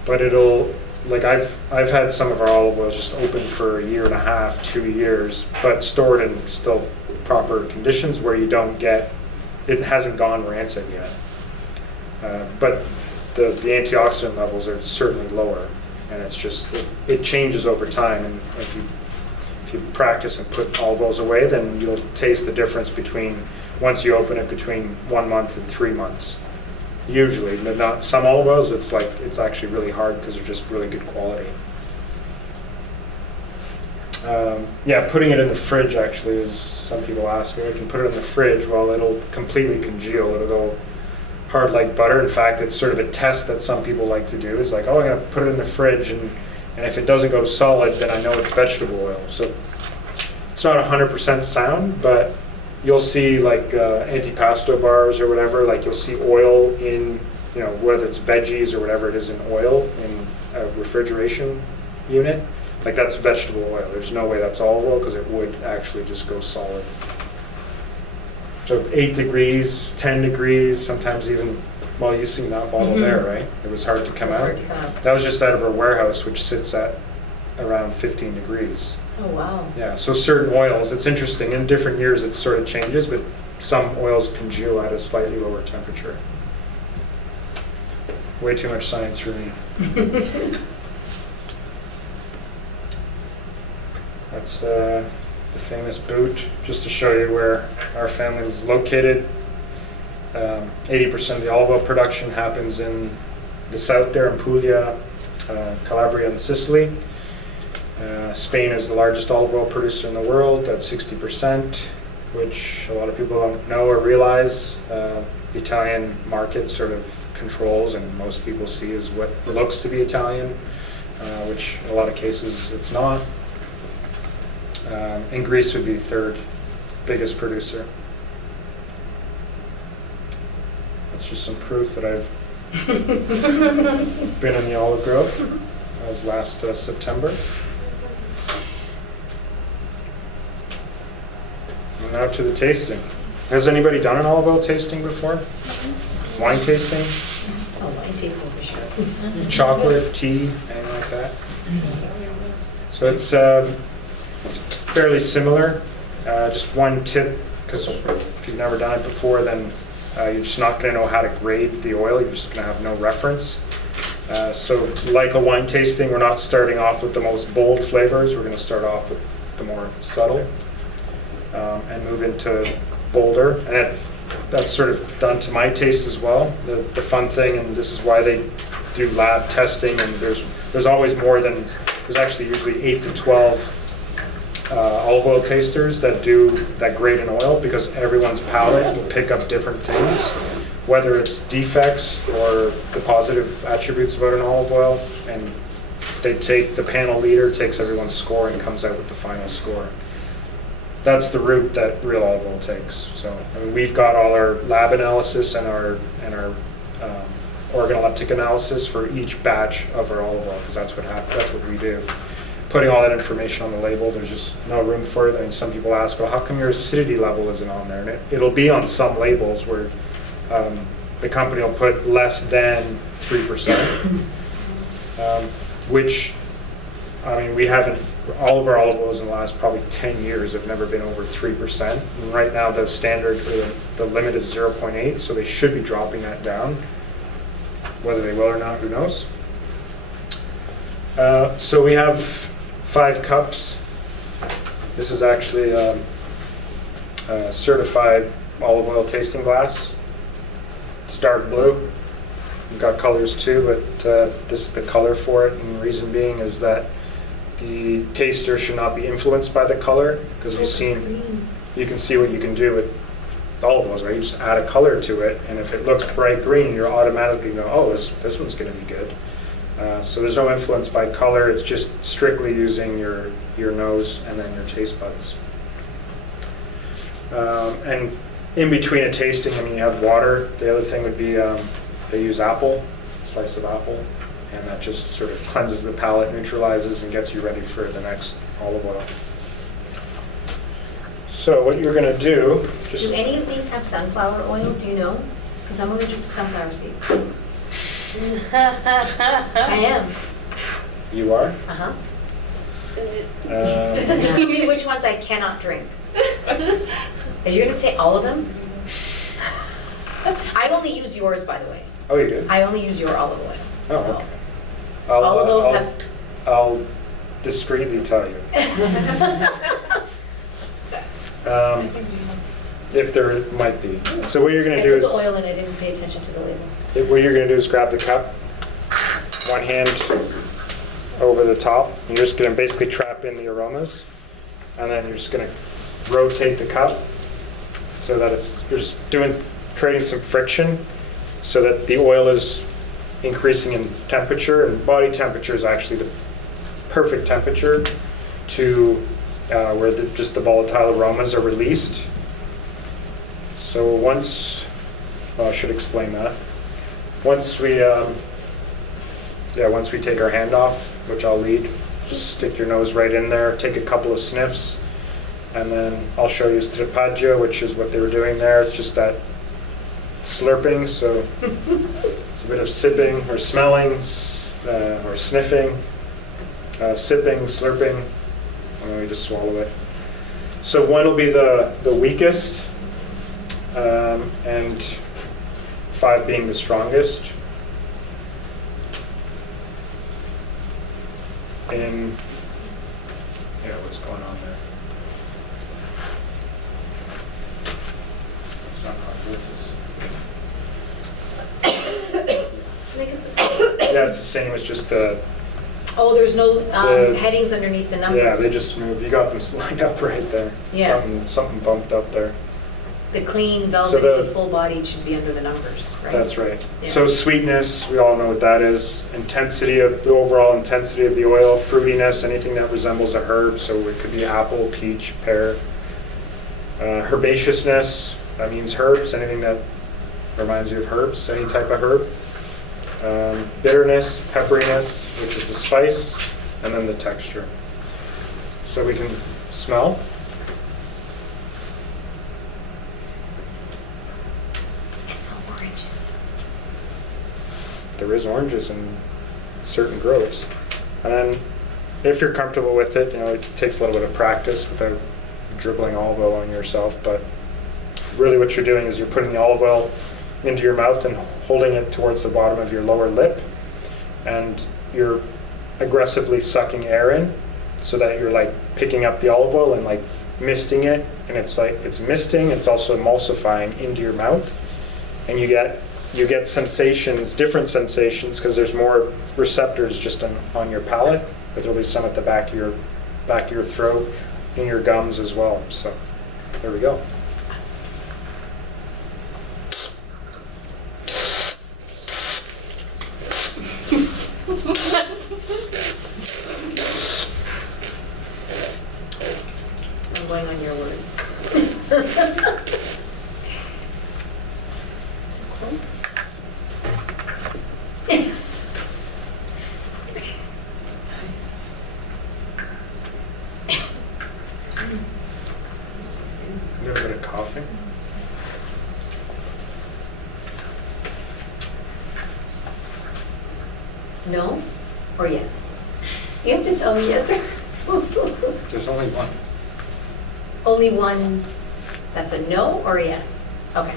but it'll, like I've had some of our olive oils just open for 1.5 years, 2 years, but stored in still proper conditions where you don't get, it hasn't gone rancid yet. But the antioxidant levels are certainly lower, and it's just, it changes over time, and if you practice and put olive oils away, then you'll taste the difference between, once you open it, between 1 month and 3 months. Usually, but not some olive oils, it's actually really hard because they're just really good quality. Putting it in the fridge actually is, some people ask me, I can put it in the fridge, well, it'll completely congeal, it'll go hard like butter. In fact, it's sort of a test that some people like to do, is like, oh, I'm gonna put it in the fridge, and if it doesn't go solid, then I know it's vegetable oil. So it's not 100% sound, but you'll see like antipasto bars or whatever, like you'll see oil in, whether it's veggies or whatever it is in oil in a refrigeration unit, like that's vegetable oil. There's no way that's olive oil because it would actually just go solid. So 8 degrees, 10 degrees, sometimes even, well, you've seen that bottle there, right? It was hard to come out. That was just out of our warehouse, which sits at around 15 degrees. Oh, wow. Yeah, so certain oils, it's interesting, in different years it sort of changes, but some oils congeal at a slightly lower temperature. Way too much science for me. That's the famous boot, just to show you where our family is located. 80% of the olive oil production happens in the south there in Puglia, Calabria, and Sicily. Spain is the largest olive oil producer in the world at 60%, which a lot of people don't know or realize. The Italian market sort of controls, and most people see as what looks to be Italian, which in a lot of cases it's not. And Greece would be third biggest producer. That's just some proof that I've been in the olive grove. That was last September. And now to the tasting. Has anybody done an olive oil tasting before? Wine tasting? Oh, wine tasting for sure. Chocolate, tea, anything like that? So it's fairly similar. Just one tip, because if you've never done it before, then you're just not going to know how to grade the oil. You're just going to have no reference. So like a wine tasting, we're not starting off with the most bold flavors. We're going to start off with the more subtle and move into bolder. And that's sort of done to my taste as well. The fun thing, and this is why they do lab testing, and there's always more than, there's actually usually 8 to 12 olive oil tasters that grade an oil, because everyone's palate will pick up different things, whether it's defects or the positive attributes about an olive oil, and the panel leader takes everyone's score and comes out with the final score. That's the route that real olive oil takes. So I mean, we've got all our lab analysis and our organoleptic analysis for each batch of our olive oil, because that's what we do. Putting all that information on the label, there's just no room for it. And some people ask, well, how come your acidity level isn't on there? And it'll be on some labels where the company will put less than 3%, which, I mean, we haven't, all of our olive oils in the last probably 10 years have never been over 3%. And right now the standard, or the limit is 0.8, so they should be dropping that down. Whether they will or not, who knows? So we have 5 cups. This is actually a certified olive oil tasting glass. It's dark blue. We've got colors too, but this is the color for it. And the reason being is that the taster should not be influenced by the color, because you can see what you can do with olive oils, right? You just add a color to it, and if it looks bright green, you're automatically going, oh, this one's going to be good. So there's no influence by color. It's just strictly using your nose and then your taste buds. And in between a tasting, I mean, you have water. The other thing would be they use apple, a slice of apple, and that just sort of cleanses the palate, neutralizes, and gets you ready for the next olive oil. So what you're going to do... Do any of these have sunflower oil? Do you know? Because I'm allergic to sunflower seeds. I am. You are? Uh-huh. Just tell me which ones I cannot drink. Are you going to take all of them? I only use yours, by the way. Oh, you do? I only use your olive oil. Oh, so. okay. All of those have... I'll discreetly tell you. If there might be. So what you're going to do is... I put the oil in, I didn't pay attention to the labels. What you're going to do is grab the cup, one hand over the top. You're just going to basically trap in the aromas, and then you're just going to rotate the cup so that you're just creating some friction so that the oil is increasing in temperature, and body temperature is actually the perfect temperature to where just the volatile aromas are released. So I should explain that. Once we take our hand off, which I'll lead, just stick your nose right in there, take a couple of sniffs, and then I'll show you stripaggio, which is what they were doing there. It's just that slurping, so it's a bit of sipping or smelling or sniffing, sipping, slurping, and then we just swallow it. So one will be the weakest, and 5 being the strongest. What's going on there? It's not how it works. I think it's the same. Yeah, it's the same. It's just the... Oh, there's no headings underneath the numbers. Yeah, they just moved. You got them lined up right there. Yeah. Something bumped up there. The clean, velvety, full-bodied should be under the numbers, right? That's right. Yeah. So sweetness, we all know what that is. The overall intensity of the oil, fruitiness, anything that resembles a herb. So it could be apple, peach, pear. Herbaceousness, that means herbs, anything that reminds you of herbs, any type of herb. Bitterness, pepperiness, which is the spice, and then the texture. So we can smell. There is oranges in certain groves. And then if you're comfortable with it, it takes a little bit of practice without dribbling olive oil on yourself, but really what you're doing is you're putting the olive oil into your mouth and holding it towards the bottom of your lower lip, and you're aggressively sucking air in so that you're like picking up the olive oil and like misting it, and it's like it's misting, it's also emulsifying into your mouth, and you get sensations, different sensations, because there's more receptors just on your palate, but there'll be some at the back of your throat, in your gums as well. So there we go. I'm going on your words. A little bit of coughing. No or yes? You have to tell me yes or There's only one. only one. That's a no or a yes? Okay.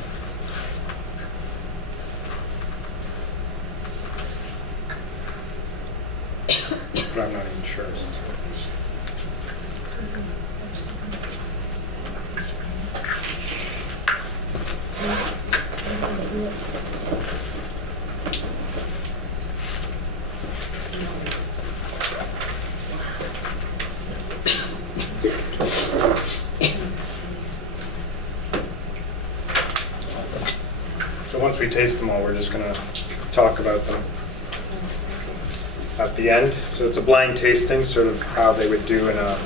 But I'm not even sure. So once we taste them all, we're just going to talk about them at the end. So it's a blind tasting, sort of how they would do in a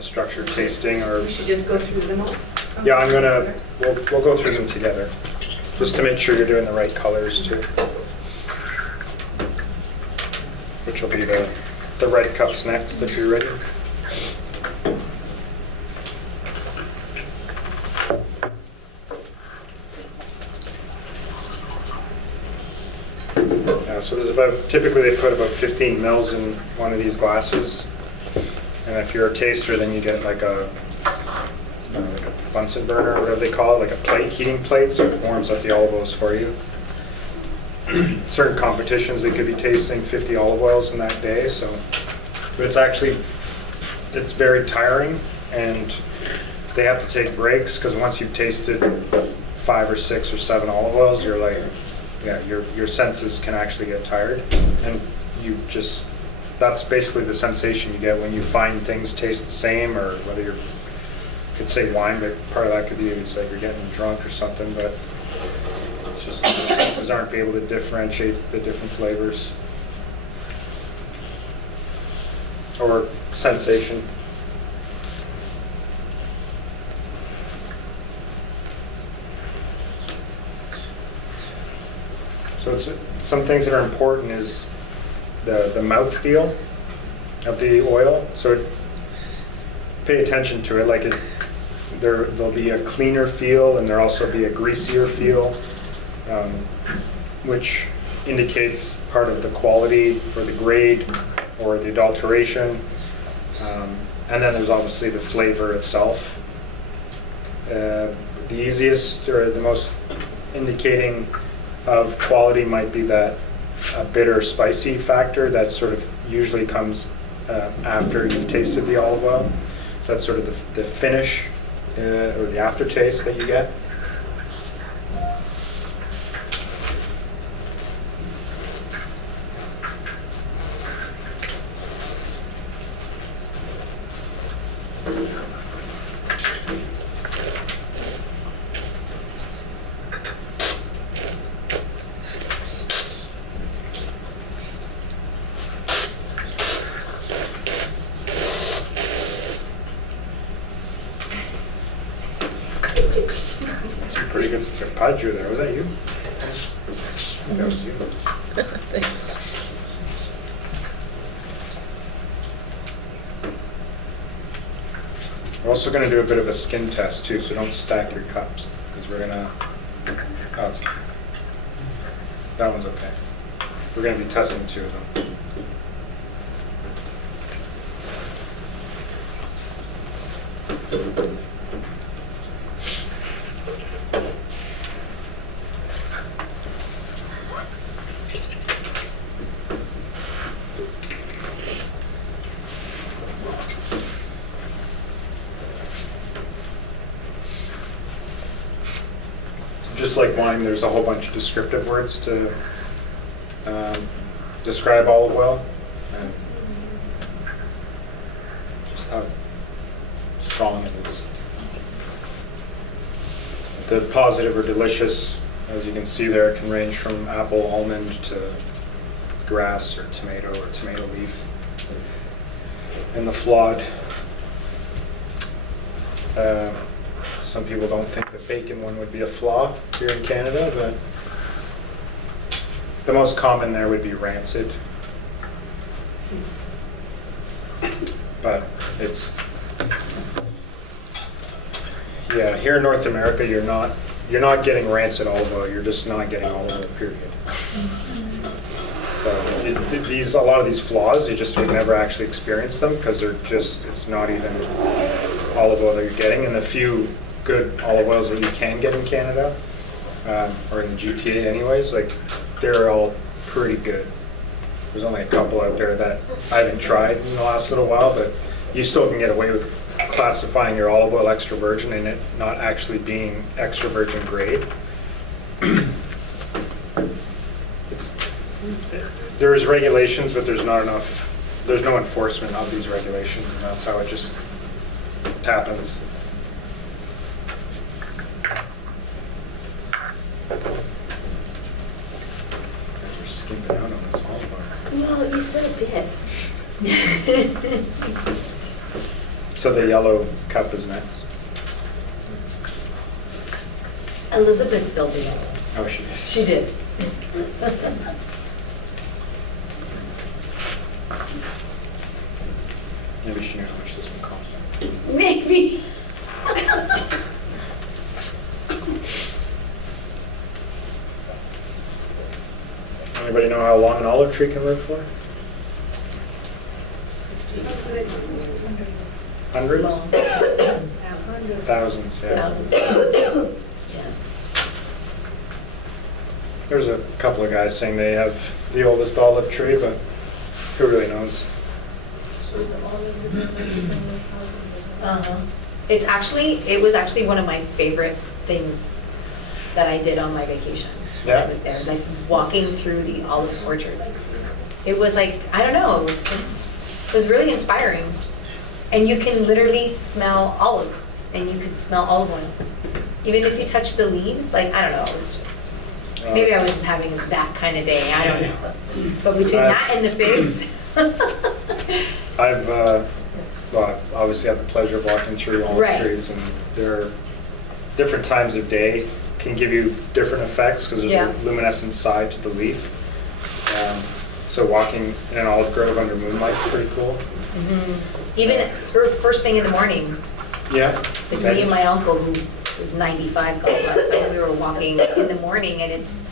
structured tasting. Or We should just go through them all? yeah, we'll go through them together, just to make sure you're doing the right colors too, which will be the red cups next if you're ready. So there's typically they put about 15 mils in one of these glasses, and if you're a taster, then you get like a Bunsen burner, or whatever they call it, like a plate, heating plate, so it warms up the olive oils for you. Certain competitions, they could be tasting 50 olive oils in that day, so, but it's very tiring, and they have to take breaks, because once you've tasted 5 or 6 or 7 olive oils, you're like, yeah, your senses can actually get tired, and that's basically the sensation you get when you find things taste the same, or whether you could say wine, but part of that could be it's like you're getting drunk or something, but it's just your senses aren't able to differentiate the different flavors or sensation. So some things that are important is the mouthfeel of the oil. So pay attention to it. Like there'll be a cleaner feel, and there'll also be a greasier feel, which indicates part of the quality or the grade or the adulteration. And then there's obviously the flavor itself. The easiest or the most indicating of quality might be that bitter spicy factor that sort of usually comes after you've tasted the olive oil. So that's sort of the finish or the aftertaste that you get. Some pretty good strapaggio there. Was that you? That was you. Thanks. We're also going to do a bit of a skin test too, so don't stack your cups, because we're going to... that one's okay. We're going to be testing 2 of them. just like wine, there's a whole bunch of descriptive words to describe olive oil. And just how strong it is. The positive or delicious, as you can see there, can range from apple, almond to grass or tomato leaf. And the flawed, some people don't think the bacon one would be a flaw here in Canada, but the most common there would be rancid. But it's, yeah, here in North America, you're not getting rancid olive oil. You're just not getting olive oil, period. So a lot of these flaws, you just would never actually experience them because it's not even olive oil that you're getting. And the few good olive oils that you can get in Canada, or in the GTA anyways, like they're all pretty good. There's only a couple out there that I haven't tried in the last little while, but you still can get away with classifying your olive oil extra virgin and it not actually being extra virgin grade. There's regulations, but there's no enforcement of these regulations, and that's how it just happens. Guys are skimping out on this olive oil. Well, you said a bit. So the yellow cup is next. Elizabeth filled the yellow. Oh, she did. She did. Maybe she knew how much this would cost. Maybe. Anybody know how long an olive tree can live for? Hundreds? Thousands, yeah. There's a couple of guys saying they have the oldest olive tree, but who really knows? It was actually one of my favorite things that I did on my vacations when I was there, like walking through the olive orchard. It was like, I don't know, it was really inspiring. And you can literally smell olives, and you could smell olive oil. Even if you touch the leaves, like, I don't know, it was just, maybe I was just having that kind of day, I don't know. But between that and the figs. Well, I obviously have the pleasure of walking through olive trees, and there are different times of day can give you different effects because there's a luminescent side to the leaf. So walking in an olive grove under moonlight is pretty cool. Mm-hmm. Even first thing in the morning. Yeah. Like me and my uncle, who is 95, God bless him, we were walking in the morning, and it's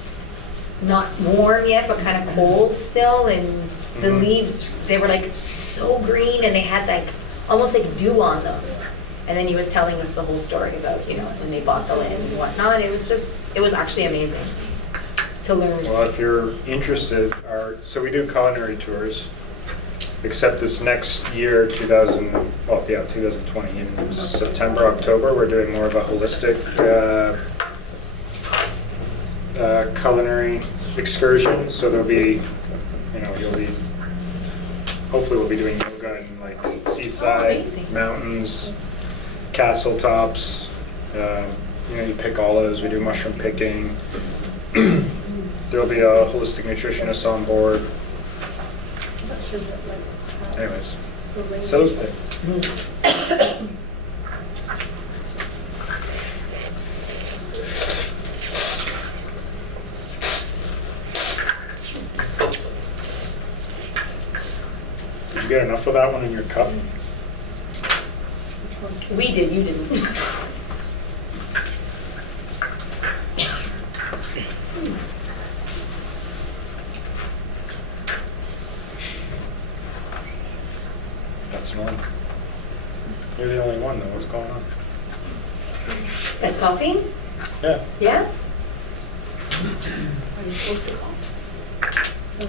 not warm yet, but kind of cold still, and the leaves, they were like so green, and they had like almost like dew on them. And then he was telling us the whole story about, you know, when they bought the land and whatnot. It was actually amazing to learn. Well, if you're interested, so we do culinary tours, except this next year, 2020, in September, October, we're doing more of a holistic culinary excursion. So there'll be, hopefully we'll be doing yoga in like seaside, mountains, castle tops. You pick olives, we do mushroom picking. There'll be a holistic nutritionist on board. Anyways, so it was big. Did you get enough of that one in your cup? We did, you didn't. That's annoying. You're the only one though, what's going on? That's coffee? Yeah. Yeah? Are you supposed to call?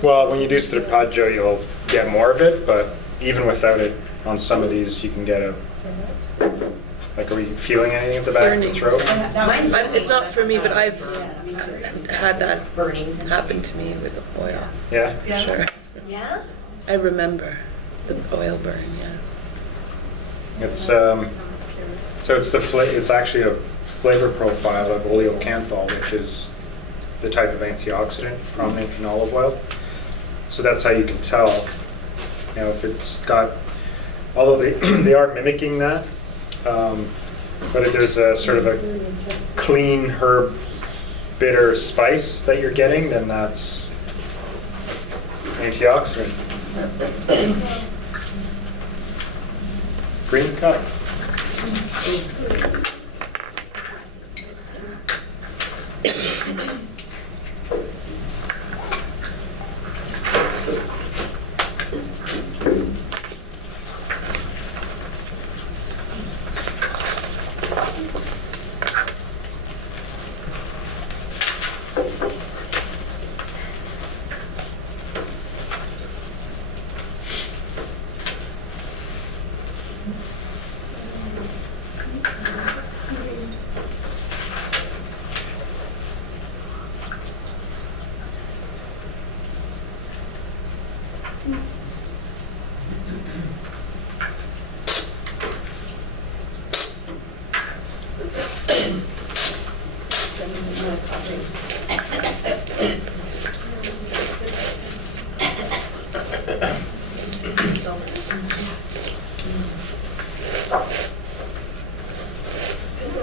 Well, when you do strappaggio, you'll get more of it, but even without it, on some of these, you can get Like, are we feeling anything at the back of the throat? It's not for me, but I've had that burnings happen to me with oil. Yeah? Sure. Yeah? I remember the oil burn, yeah. It's so it's it's actually a flavor profile of oleocanthal, which is the type of antioxidant prominent in olive oil. So that's how you can tell, if it's got, although they are mimicking that, but if there's a sort of a clean herb, bitter spice that you're getting, then that's antioxidant. Green cut.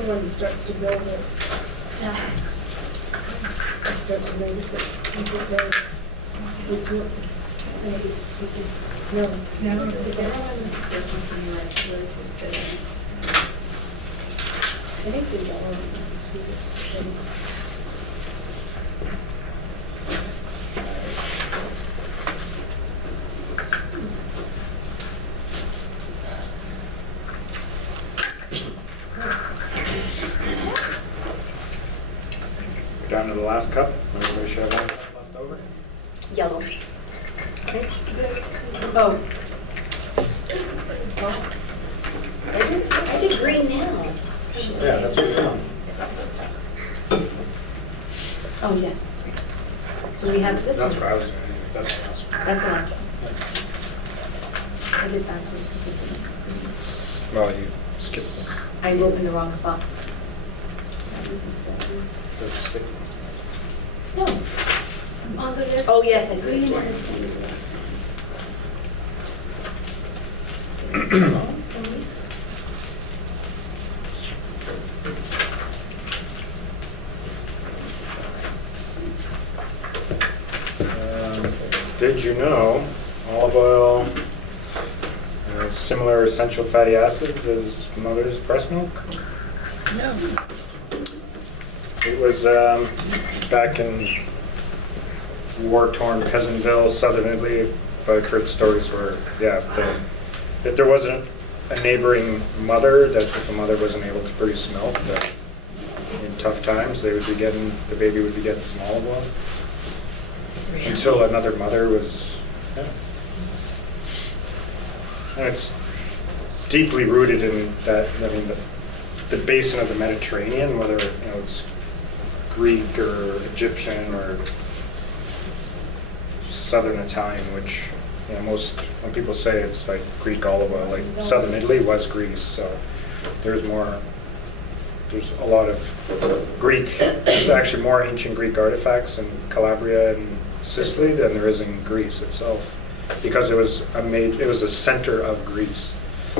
Everyone starts to build it. Yeah. Start to notice it. No. I think the yellow is the sweetest. We're down to the last cup. Everybody should have one cup left over. Yellow. Oh. I did green now. Yeah, that's what we're doing. Oh, yes. So we have this That's one. where I was going. That's the last one. That's the last one. I did backwards. Okay, so this is green. Well, you skipped one. I wrote in the wrong spot. That was the second. So stick. No. On the list. Oh, yes, I see. Green it. and green. This is yellow for me. This is so Did you know olive oil has similar essential fatty acids as mother's breast milk? No. It was back in war-torn Peasantville, southern Italy, but I've heard stories where, if there wasn't a neighboring mother, that if a mother wasn't able to produce milk, that in tough times the baby would be getting some olive oil. Really? Until another mother was, And it's deeply rooted in that, the basin of the Mediterranean, whether, it's Greek or Egyptian or Southern Italian, which, when people say it's like Greek olive oil, like Southern Italy was Greece, so there's a lot of Greek, there's actually more ancient Greek artifacts in Calabria and Sicily than there is in Greece itself, because it was a center of Greece.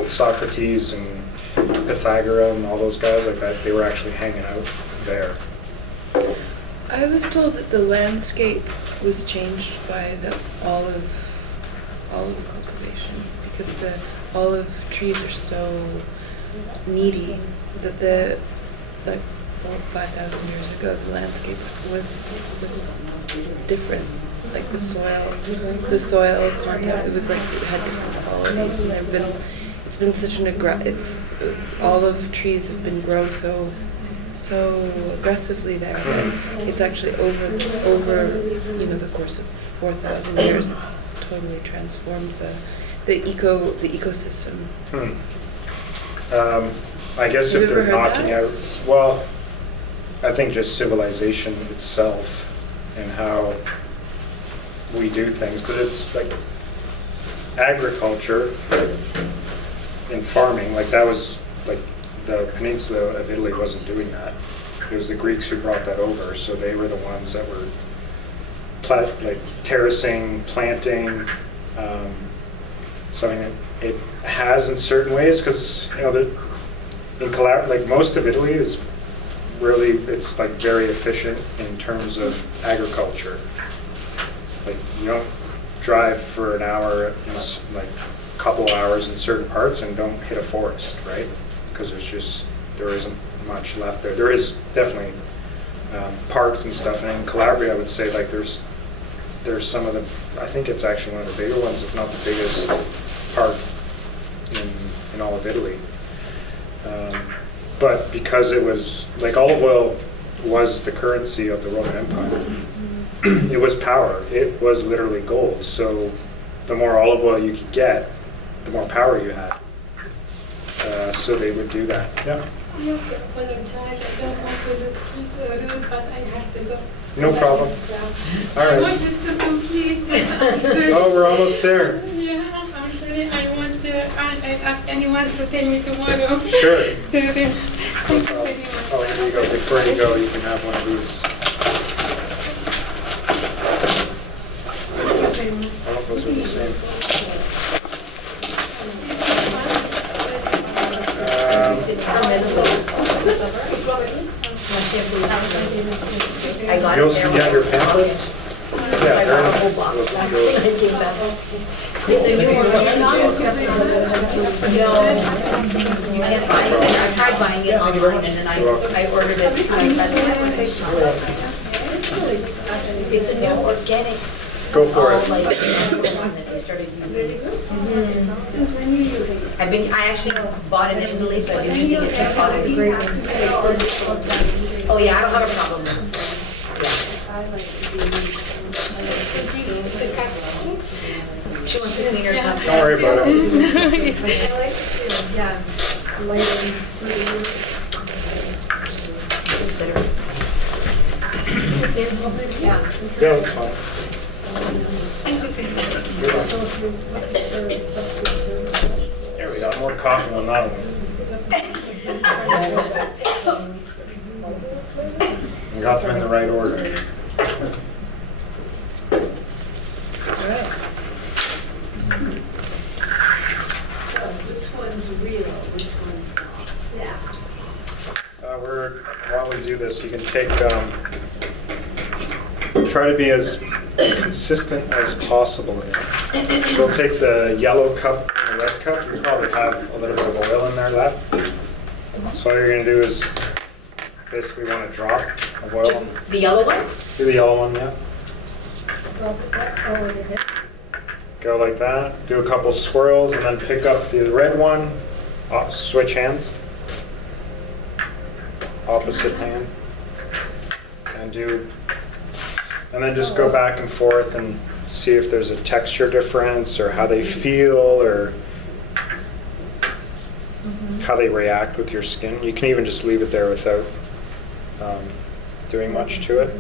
Socrates and Pythagoras and all those guys like that, they were actually hanging out there. I was told that the landscape was changed by the olive cultivation, because the olive trees are so needy that 5,000 years ago the landscape was different. Like the soil content, it was like it had different qualities, and it's been such an olive trees have been grown so aggressively there that it's actually over the course of 4,000 years, it's totally transformed the ecosystem. I guess Have if you they're ever heard knocking that? out, well, I think just civilization itself and how we do things, because it's like agriculture and farming, like that was, like the peninsula of Italy wasn't doing that. It was the Greeks who brought that over, so they were the ones that were like terracing, planting. So I mean, it has in certain ways, because you know, in Calabria, like most of Italy is really, it's like very efficient in terms of agriculture. Like you don't drive for an hour, like a couple hours in certain parts and don't hit a forest, right? Because there isn't much left there. There is definitely parks and stuff, and in Calabria I would say like there's some of the, I think it's actually one of the bigger ones, if not the biggest park in all of Italy. But because it was, like olive oil was the currency of the Roman Empire. It was power. It was literally gold. So the more olive oil you could get, the more power you had. So they would do that. Yeah. I apologize. I don't want to keep rude, but I have to go. No problem. All right. I wanted to complete the answer. Oh, we're almost there. Yeah, I'm sorry. I want to ask anyone to tell me tomorrow. Sure. Thank you very much. Oh, here you go. Before you go, you can have one of these. I don't know if those are the same. I got You'll it see, there. yeah, your pamphlets? So I got a whole box back. It came back. It's a new one. No, you can't buy it. I tried buying it online and then I ordered it for my cousin. It's a new organic. Go for it. Like, one that they started using. Since when you use it? I actually bought it in Italy, so I've been using it since August. Oh yeah, I don't have a problem with it. She wants to clean her cup. Don't worry about Yeah. Yeah, that's fine. There we go. More coffee on that one. We got them in the right order. Which one's real, which one's not? Yeah. While we do this, you can take, try to be as consistent as possible here. So we'll take the yellow cup and the red cup. You probably have a little bit of oil in there left. So all you're going to do is basically want to drop of oil. Just the yellow one? Do the yellow one, yeah. Go like that. Do a couple swirls and then pick up the red one. Switch hands. Opposite hand. And then just go back and forth and see if there's a texture difference or how they feel or how they react with your skin. You can even just leave it there without doing much to it.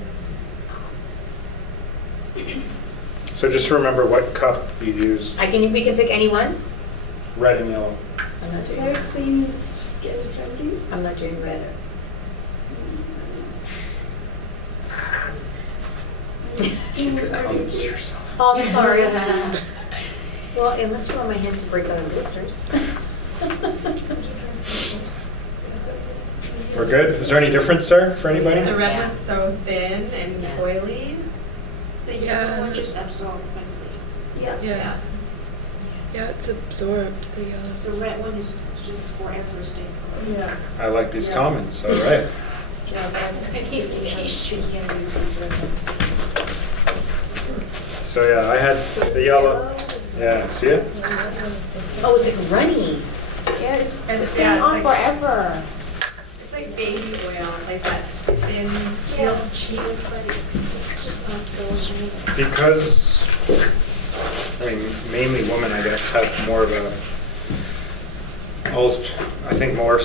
So just remember what cup you use. We can pick any one? Red and yellow. I'm not doing Red seems skin friendly. I'm not doing red. Keep your comments to yourself. Oh, I'm sorry. Well, unless you want my hand to break out in blisters. We're good? Is there any difference there for anybody? The red one's so thin and oily. The yellow one just absorbed quickly. Yeah, it's absorbed. The red one is just forever staying close. Yeah. I like these comments. All right. Yeah, but I keep the tissue. So yeah, I had the yellow. Yeah, see it? Oh, it's like runny. Yeah, it's And staying yeah, on it's like- forever. It's like baby oil, like that thin, Feels feels cheap, but it's just not going. Because, I mean, mainly women, I guess, have more of I think more,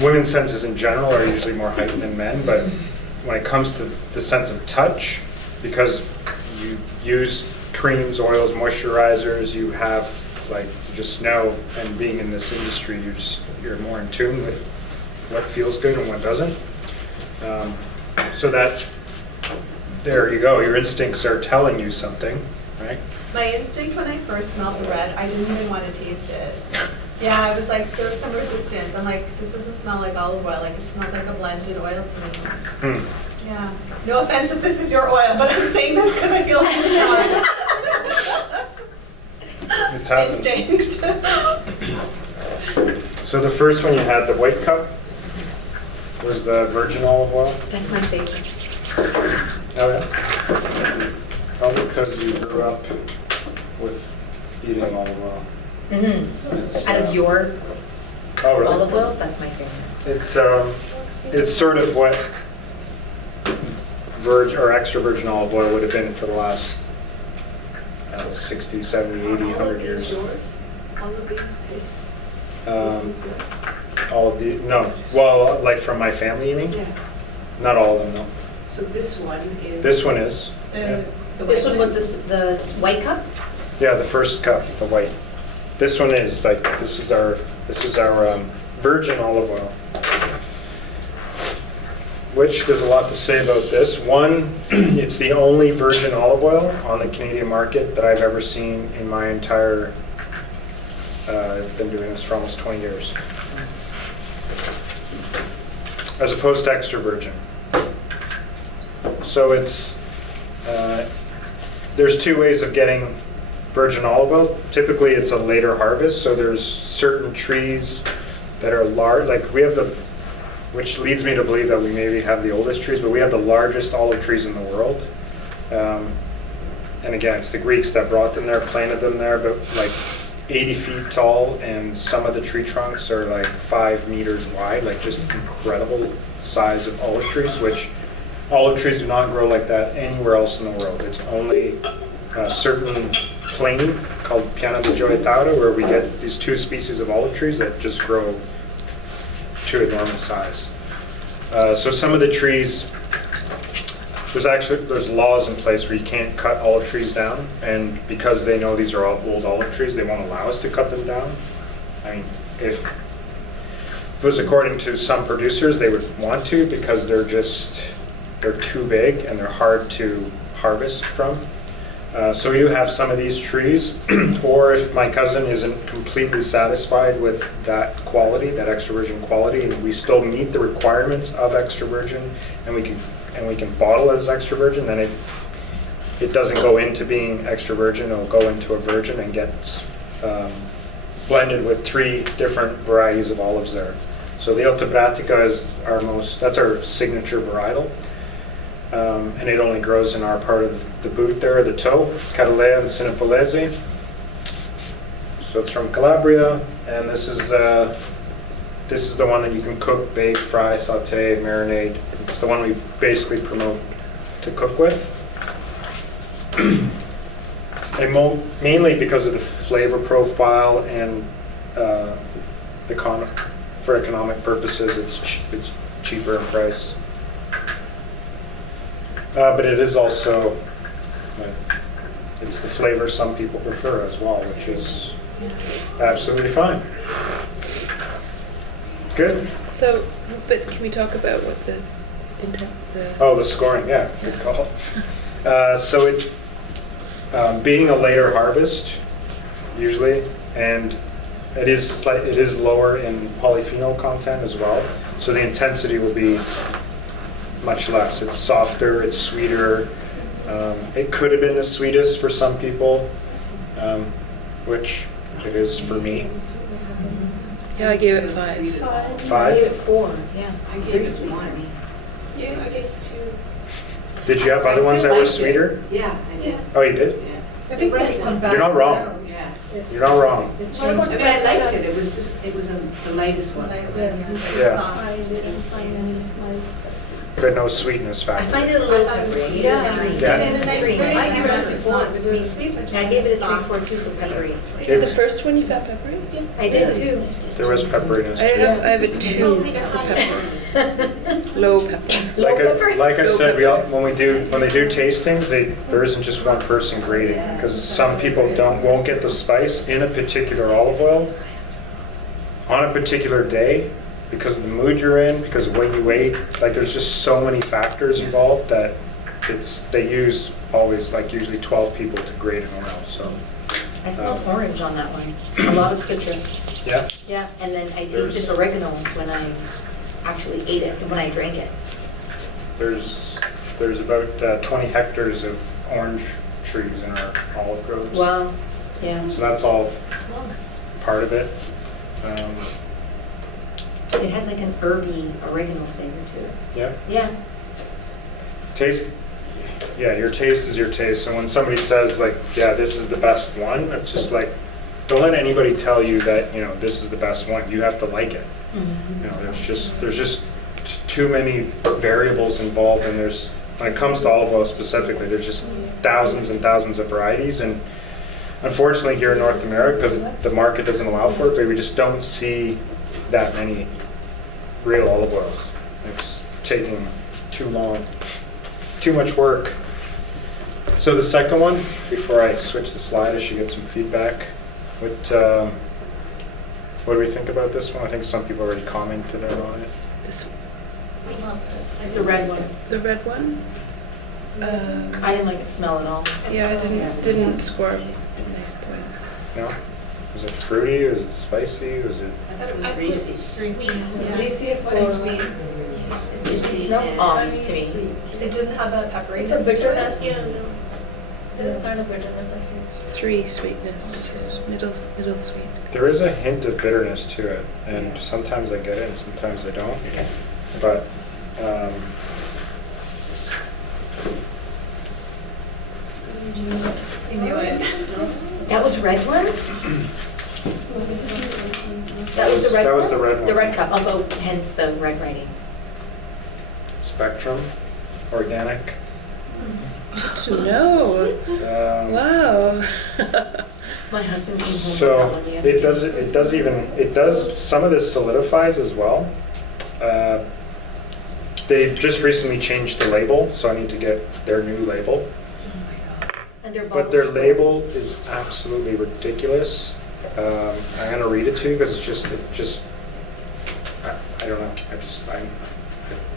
women's senses in general are usually more heightened than men, but when it comes to the sense of touch, because you use creams, oils, moisturizers, you have, like, you just know, and being in this industry, you're more in tune with what feels good and what doesn't. So that, there you go, your instincts are telling you something, right? My instinct when I first smelled the red, I didn't even want to taste it. Yeah, I was like, there was some resistance. I'm like, this doesn't smell like olive oil. Like, it smells like a blended oil to me. Yeah. No offense if this is your oil, but I'm saying this because I feel like It's happening. instinct. So the first one you had, the white cup, was the virgin olive oil? That's my favorite. Oh, yeah? Probably because you grew up with eating olive oil. Mm-hmm. Out of your olive oils, that's my favorite. It's sort of what virgin or extra virgin olive oil would have been for the last 60, 70, 80, 100 years. All of these taste. All of the, no. Well, like from my family, you mean? Yeah. Not all of them, no. So this one is. This one is. This one was the white cup? Yeah, the first cup, the white. This one is like, this is our virgin olive oil. Which there's a lot to say about this. One, it's the only virgin olive oil on the Canadian market that I've ever seen in my entire, I've been doing this for almost 20 years. As opposed to extra virgin. So it's, there's two ways of getting virgin olive oil. Typically it's a later harvest, so there's certain trees that are large, like we have the, which leads me to believe that we maybe have the oldest trees, but we have the largest olive trees in the world. And again, it's the Greeks that brought them there, planted them there, but like 80 feet tall, and some of the tree trunks are like 5 meters wide, like just incredible size of olive trees, which olive trees do not grow like that anywhere else in the world. It's only a certain plain called Piana di Gioietto where we get these two species of olive trees that just grow to enormous size. So some of the trees, there's laws in place where you can't cut olive trees down, and because they know these are all old olive trees, they won't allow us to cut them down. I mean, if it was according to some producers, they would want to because they're too big and they're hard to harvest from. So we do have some of these trees, or if my cousin isn't completely satisfied with that quality, that extra virgin quality, and we still meet the requirements of extra virgin, and we can bottle it as extra virgin, then it doesn't go into being extra virgin. It'll go into a virgin and get blended with 3 different varieties of olives there. So the Altobratica is that's our signature varietal. And it only grows in our part of the boot there, the toe, Calabria and Sinapolese. So it's from Calabria, and this is the one that you can cook, bake, fry, saute, marinade. It's the one we basically promote to cook with. And mainly because of the flavor profile and for economic purposes, it's cheaper in price. But it is also, it's the flavor some people prefer as well, which is absolutely fine. Good. So, but can we talk about what the intent, Oh, the scoring, yeah, good call. So it, being a later harvest, usually, and it is lower in polyphenol content as well, so the intensity will be much less. It's softer, it's sweeter. It could have been the sweetest for some people, which it is for me. Yeah, I gave it 5. 5? I gave it 4, yeah. I gave it 1. Yeah, I guess 2. Did you have other ones that were sweeter? Yeah, I did. Oh, you did? Yeah. I think they come back. You're not wrong. around. Yeah. You're not wrong. It I mean, changed. I liked it. It was the latest one. Yeah. but no sweetness I factor. find it a little peppery. Yeah. Yeah. It's a nice Three. green. I give it a It's four. not sweet, but I gave it a soft. 3/4 for peppery. The first one you found peppery? I did too. There was pepperiness I too. have a 2 for pepper. Low pepper. Like I Low said, pepper. when they do tastings, there isn't just one person grading, because some people won't get the spice in a particular olive oil on a particular day because of the mood you're in, because of what you ate. Like, there's just so many factors involved that they use always, like, usually 12 people to grade an oil. So I smelled orange on that one. A lot of citrus. yeah, Yeah, and then I There's- tasted oregano when I actually ate it, when I drank it. there's about 20 hectares of orange trees in our olive groves. Wow. Yeah. So that's all part of it. It had like an herby oregano flavor to it. Yeah. Yeah. Taste, yeah, your taste is your taste. So when somebody says like, yeah, this is the best one, it's just like, don't let anybody tell you that, this is the best one. You have to like it. There's just too many variables involved, and when it comes to olive oil specifically, there's just thousands and thousands of varieties. And unfortunately here in North America, because the market doesn't allow for it, but we just don't see that many real olive oils. It's taking too long, too much work. So the second one, before I switch the slide, I should get some feedback. What do we think about this one? I think some people already commented on it. The red one. The red one? I didn't like the smell at all. Yeah, I didn't score a nice point. No? Was it fruity? Was it spicy? Was it? I thought it was greasy. Sweet. Yeah. Greasy for It smelled off to me. It didn't have that peppery. It's a bitterness. Yeah, no. There's a kind of bitterness, I feel. 3 sweetness, middle sweet. There is a hint of bitterness to it, and sometimes I get it and sometimes I don't. But That was red one? That was the red one? That was the red one. The red cup. I'll go hence the red writing. Spectrum, organic. Good to know. Wow. My husband came home with that So one the other day. it does, some of this solidifies as well. They just recently changed the label, so I need to get their new label. And their But their bottles. label is absolutely ridiculous. I'm gonna read it to you because I don't know. I'm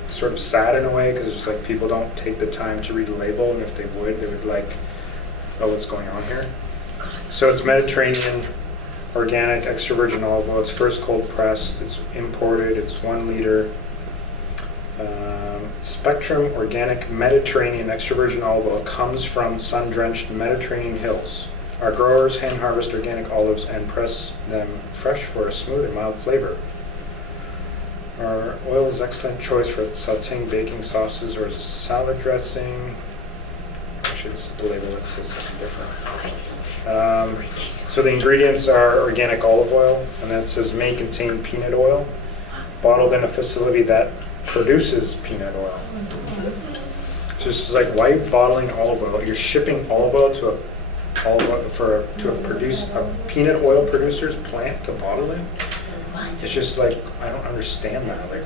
sort of sad in a way because it's just like people don't take the time to read the label, and if they would like, oh, what's going on here? So it's Mediterranean, organic, extra virgin olive oil. It's first cold pressed. It's imported. It's 1 liter. Spectrum organic Mediterranean extra virgin olive oil comes from sun-drenched Mediterranean hills. Our growers hand harvest organic olives and press them fresh for a smooth and mild flavor. Our oil is an excellent choice for sauteing baking sauces or as a salad dressing. Actually, this is the label that says something different. So the ingredients are organic olive oil, and then it says may contain peanut oil, bottled in a facility that produces peanut oil. So it's just like, why are you bottling olive oil? You're shipping olive oil to a peanut oil producer's plant to bottle it. It's just like, I don't understand that. Like,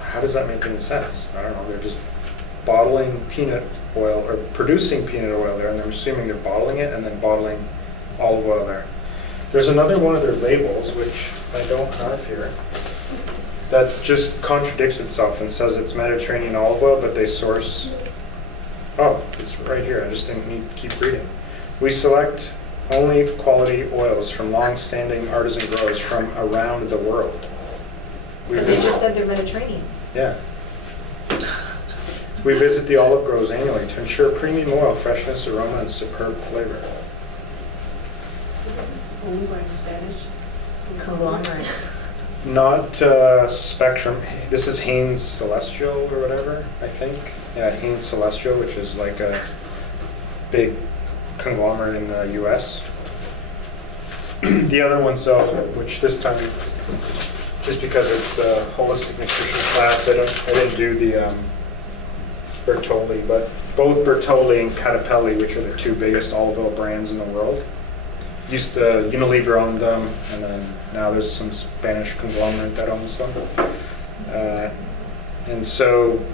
how does that make any sense? I don't know. They're just bottling peanut oil or producing peanut oil there, and I'm assuming they're bottling it and then bottling olive oil there. There's another one of their labels, which I don't have here, that just contradicts itself and says it's Mediterranean olive oil, but they source, oh, it's right here. I just didn't need to keep reading. We select only quality oils from long-standing artisan growers from around the world. But they just said they're Mediterranean. Yeah. We visit the olive groves annually to ensure premium oil, freshness, aroma, and superb flavor. This is owned by Spanish Conglomerate. Not Spectrum. This is Hanes Celestial or whatever, I think. Yeah, Hanes Celestial, which is like a big conglomerate in the US. The other ones, though, which this time just because it's the holistic nutrition class. I didn't do the Bertolli, but both Bertolli and Catapelli, which are the two biggest olive oil brands in the world, used to Unilever owned them, and then now there's some Spanish conglomerate that owns them. And so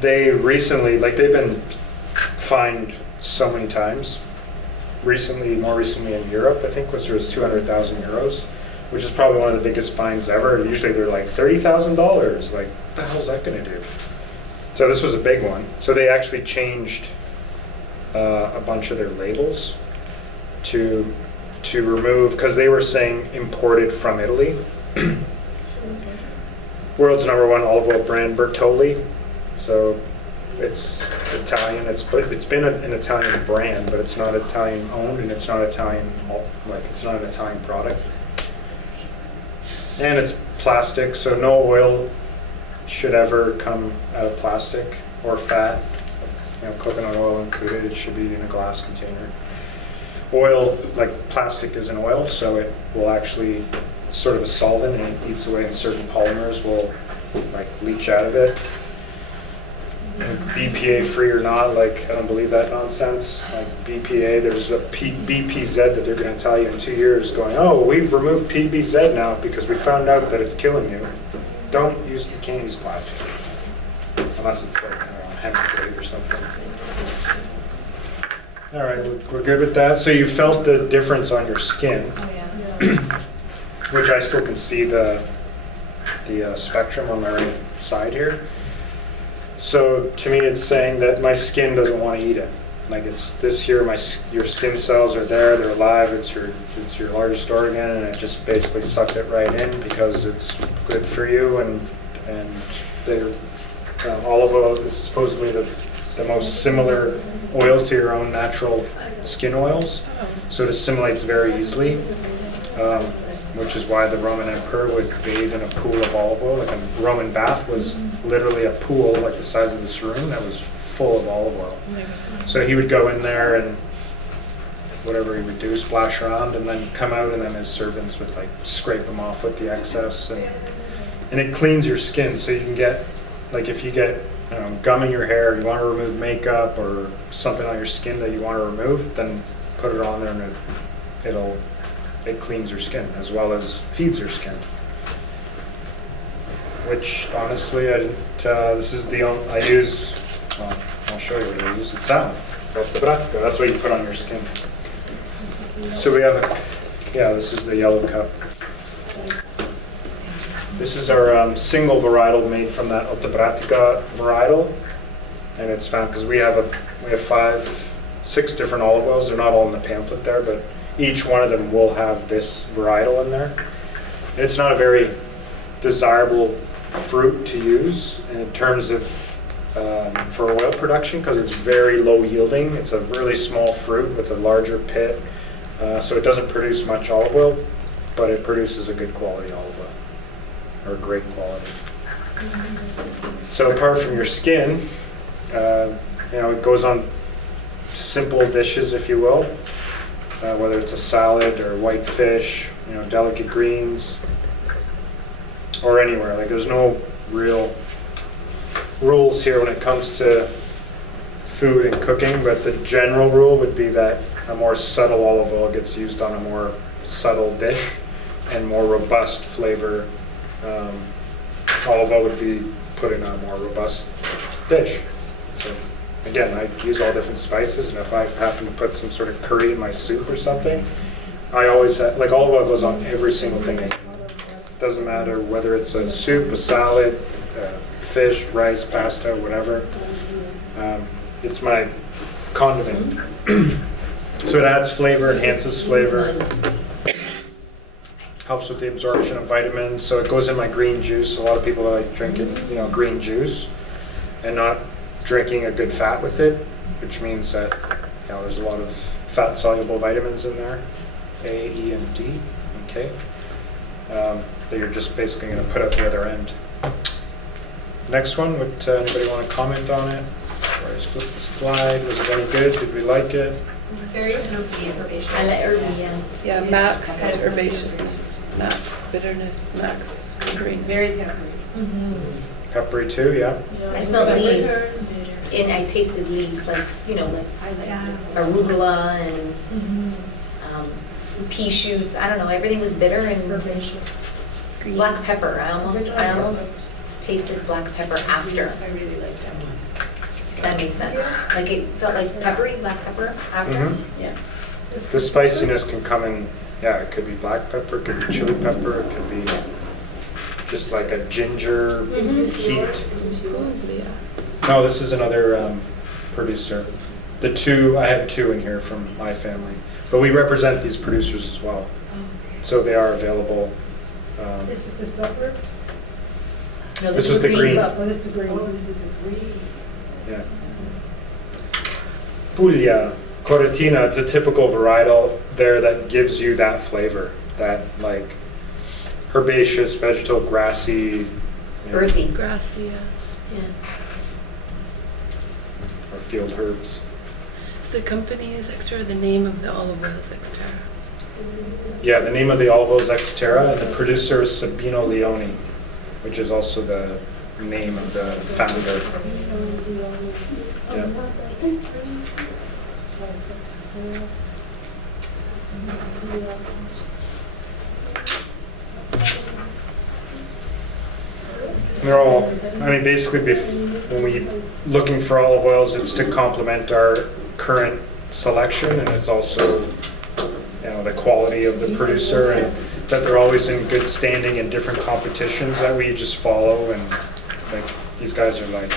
they recently, like they've been fined so many times. More recently in Europe, I think there was 200,000 euros, which is probably one of the biggest fines ever. Usually they're like $30,000. Like, what the hell's that going to do? So this was a big one. So they actually changed a bunch of their labels to remove, because they were saying imported from Italy. World's #1 olive oil brand, Bertolli. So it's Italian. It's been an Italian brand, but it's not Italian owned, and it's not Italian, like it's not an Italian product. And it's plastic, so no oil should ever come out of plastic or fat. You know, coconut oil included. It should be in a glass container. Oil, like plastic, is an oil, so it will actually sort of a solvent, and it eats away, and certain polymers will like leach out of it. And BPA free or not, like I don't believe that nonsense. Like BPA, there's a BPZ that they're going to tell you in 2 years, going, oh, we've removed PBZ now because we found out that it's killing you. You can't use plastic unless it's like hemp grade or something. All right, we're good with that. So you felt the difference on your skin, which I still can see the spectrum on my right side here. So to me, it's saying that my skin doesn't want to eat it. Like it's this here, your skin cells are there, they're alive. It's your largest organ, and it just basically sucked it right in because it's good for you. And olive oil is supposedly the most similar oil to your own natural skin oils, so it assimilates very easily. Which is why the Roman emperor would bathe in a pool of olive oil. Like a Roman bath was literally a pool like the size of this room that was full of olive oil. So he would go in there and whatever he would do, splash around, and then come out, and then his servants would like scrape them off with the excess, and it cleans your skin. So you can get, like if you get gum in your hair, you want to remove makeup or something on your skin that you want to remove, then put it on there, and it cleans your skin as well as feeds your skin. Which honestly, I didn't. This is the only I use. Well, I'll show you what I use. It's that one. That's what you put on your skin. So we have this is the yellow cup. This is our single varietal made from that Olfactory varietal, and it's found because we have 6 different olive oils. They're not all in the pamphlet there, but each one of them will have this varietal in there. It's not a very desirable fruit to use in terms of for oil production because it's very low yielding. It's a really small fruit with a larger pit, so it doesn't produce much olive oil, but it produces a good quality olive oil, or great quality. So apart from your skin, it goes on simple dishes, if you will. Whether it's a salad or white fish, delicate greens, or anywhere. Like there's no real rules here when it comes to food and cooking, but the general rule would be that a more subtle olive oil gets used on a more subtle dish, and more robust flavor olive oil would be put in a more robust dish. So, again, I use all different spices, and if I happen to put some sort of curry in my soup or something, I always have, like olive oil goes on every single thing I eat. Doesn't matter whether it's a soup, a salad, fish, rice, pasta, whatever. It's my condiment. So it adds flavor, enhances flavor, helps with the absorption of vitamins. So it goes in my green juice. A lot of people like drinking, green juice, and not drinking a good fat with it, which means that there's a lot of fat-soluble vitamins in there, A, E, and D, okay, that you're just basically going to put out the other end. Next one, would anybody want to comment on it? Or just flip the slide. Was it any good? Did we like it? Very herbaceous. I like herbaceous. Yeah, max herbaceousness. max bitterness, max bitterness. Very peppery. Peppery too, yeah. I smelled leaves, and I tasted leaves, like, like arugula and pea shoots. I don't know, everything was bitter and black pepper. I almost tasted black pepper after. I really like that one. That made sense. Like it felt like peppery, black pepper after. Yeah. The spiciness can come in, it could be black pepper, it could be chili pepper, it could be just like a ginger heat. No, this is another producer. I have two in here from my family, but we represent these producers as well. So they are available. This is the silver? No, this was the green. Oh, this is the green. Oh, this is a green. Yeah. Puglia, Coratina, it's a typical varietal there that gives you that flavor, that like herbaceous, vegetal, grassy. Earthy. Grassy, Yeah. Or field herbs. The company is Xterra, the name of the olive oil is Xterra. Yeah, the name of the olive oil is Xterra, and the producer is Sabino Leone, which is also the name of the founder. Yeah. They're all, basically when we looking for olive oils, it's to complement our current selection, and it's also, the quality of the producer, and that they're always in good standing in different competitions that we just follow, and like these guys are like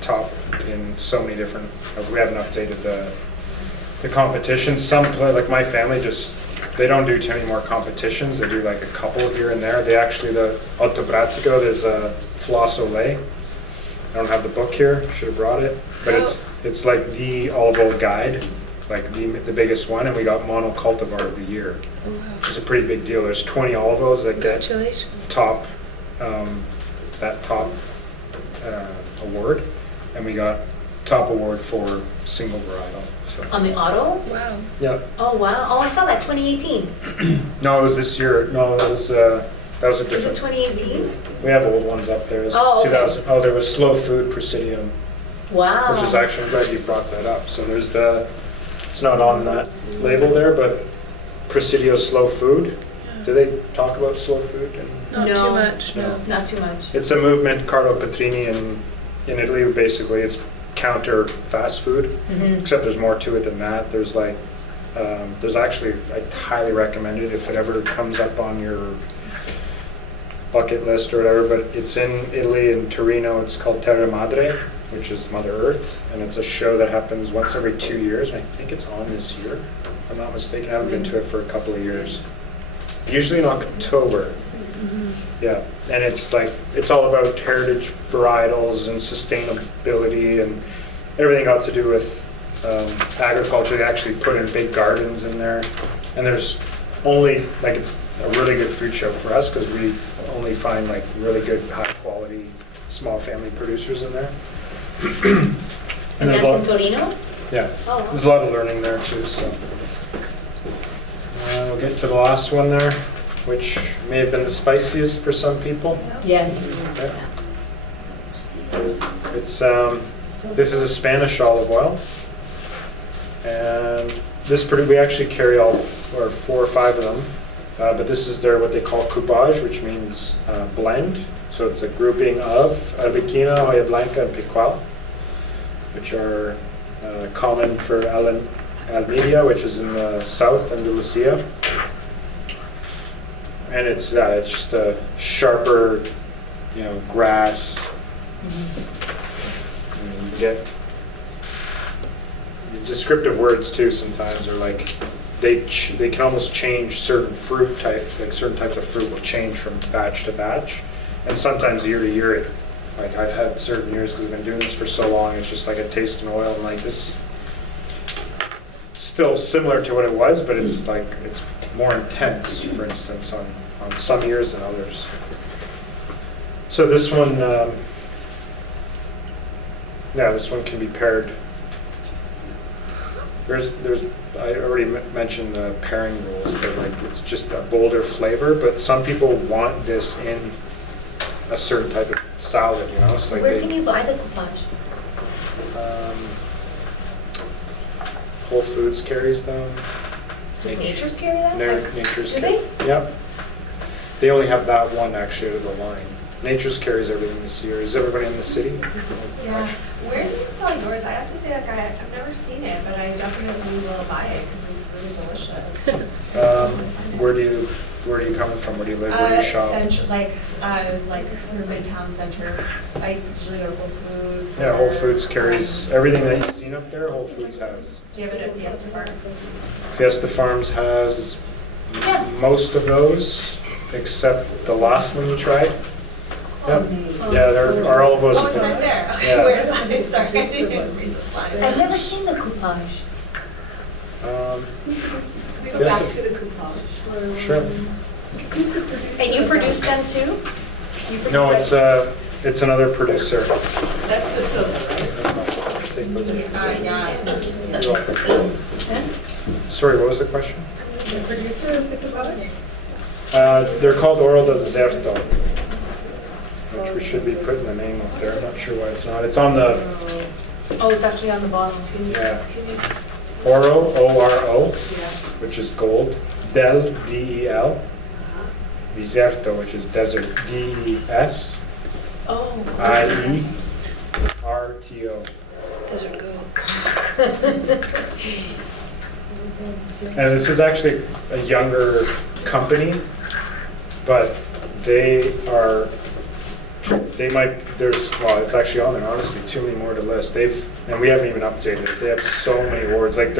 top in so many different, we haven't updated the competitions. Some play, like my family, they don't do too many more competitions. They do like a couple here and there. The Alto Bratico, there's a Floss Olay. I don't have the book here, should have brought it. But it's like the olive oil guide, like the biggest one, and we got Mono Cultivar of the Year. Oh, wow. It's a pretty big deal. There's 20 olive oils that get top, that top award, and we got top award for single varietal. So. On the auto? Wow. Yeah. Oh wow! Oh, I saw that 2018. No, it was this year. No, that was a different. Was it 2018? We have old ones up there. It was Oh, okay. 2000. Oh, there was Slow Food Presidium. Wow. Which is actually, I'm glad you brought that up. So there's it's not on that label there, but Presidio Slow Food. Do they talk about slow food? Not too much, no. Not too much. It's a movement, Carlo Petrini in Italy. Basically, it's counter fast food, except there's more to it than that. There's there's actually, I highly recommend it if it ever comes up on your bucket list or whatever, but it's in Italy, in Torino. It's called Terra Madre, which is Mother Earth, and it's a show that happens once every 2 years, and I think it's on this year, if I'm not mistaken. I haven't been to it for a couple of years. Usually in October. Yeah, and it's all about heritage varietals and sustainability and everything got to do with agriculture. They actually put in big gardens in there, and there's only, it's a really good food show for us because we only find really good, high quality, small family producers in there. And that's in Torino? Yeah, oh, wow. There's a lot of learning there too. So we'll get to the last one there, which may have been the spiciest for some people. Yes. Okay. It's this is a Spanish olive oil, and we actually carry 4 or 5 of them, but this is what they call coupage, which means blend. So it's a grouping of Arbequina, Olla Blanca, and Picual, which are common for Almeria, which is in the south, Andalusia. And it's just a sharper, grass. And you get the descriptive words too. Sometimes are they can almost change certain fruit types. Certain types of fruit will change from batch to batch, and sometimes year to year. I've had certain years because I've been doing this for so long. It's just a taste in oil, and this. Still similar to what it was, but it's it's more intense, for instance, on some years than others. So this one, this one can be paired I already mentioned the pairing rules, but like it's just a bolder flavor. But some people want this in a certain type of salad, you know. So like Where can you buy the coupage? Whole Foods carries them. Does Nature's carry that? Nature's. Do they? Yep. They only have that one actually out of the line. Nature's carries everything this year. Is everybody in the city? Yeah. Where do you sell yours? I have to say, like, I've never seen it, but I definitely will buy it because it's really delicious. Where are you coming from? Where do you live? Where do you shop? Like sort of Midtown Center. I usually go to Whole Foods. Yeah, Whole Foods carries everything that you've seen up there. Whole Foods has. Do you have it at Fiesta Farms? Fiesta Farms has most of those, except the last one you tried. Yep. Yeah, there are all of those. Oh, it's right there. Okay, Yeah. where do I start? I didn't read the slide. I've never seen the coupage. Can we go back to the coupage? Sure. And you produce them too? No, it's another producer. That's the silver, right? Take those. Yeah. You're welcome. Sorry, what was the question? The producer of the coupage? They're called Oro del Deserto, which we should be putting the name up there. I'm not sure why it's not. It's on the Oh, it's actually on the bottom. Oro, O-R-O, Yeah. which is gold. Del, D-E-L. Deserto, which is desert. D-E-S. Oh. I-E-R-T-O. Desert goat. And this is actually a younger company, but it's actually on there, honestly, too many more to list. And we haven't even updated it. They have so many awards. Like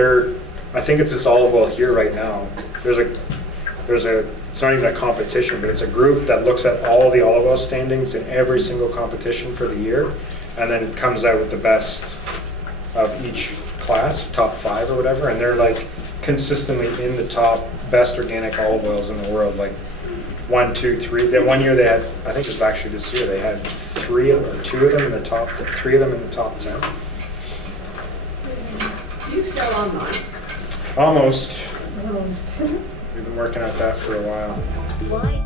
I think it's this olive oil here right now. It's not even a competition, but it's a group that looks at all the olive oil standings in every single competition for the year, and then comes out with the best of each class, top 5 or whatever, and they're like consistently in the top best organic olive oils in the world, like 1, 2, 3. Then one year they had, I think it was actually this year, they had 2 of them in the top 3 of them in the top 10. Do you sell online? Almost. We've been working at that for a while. Why?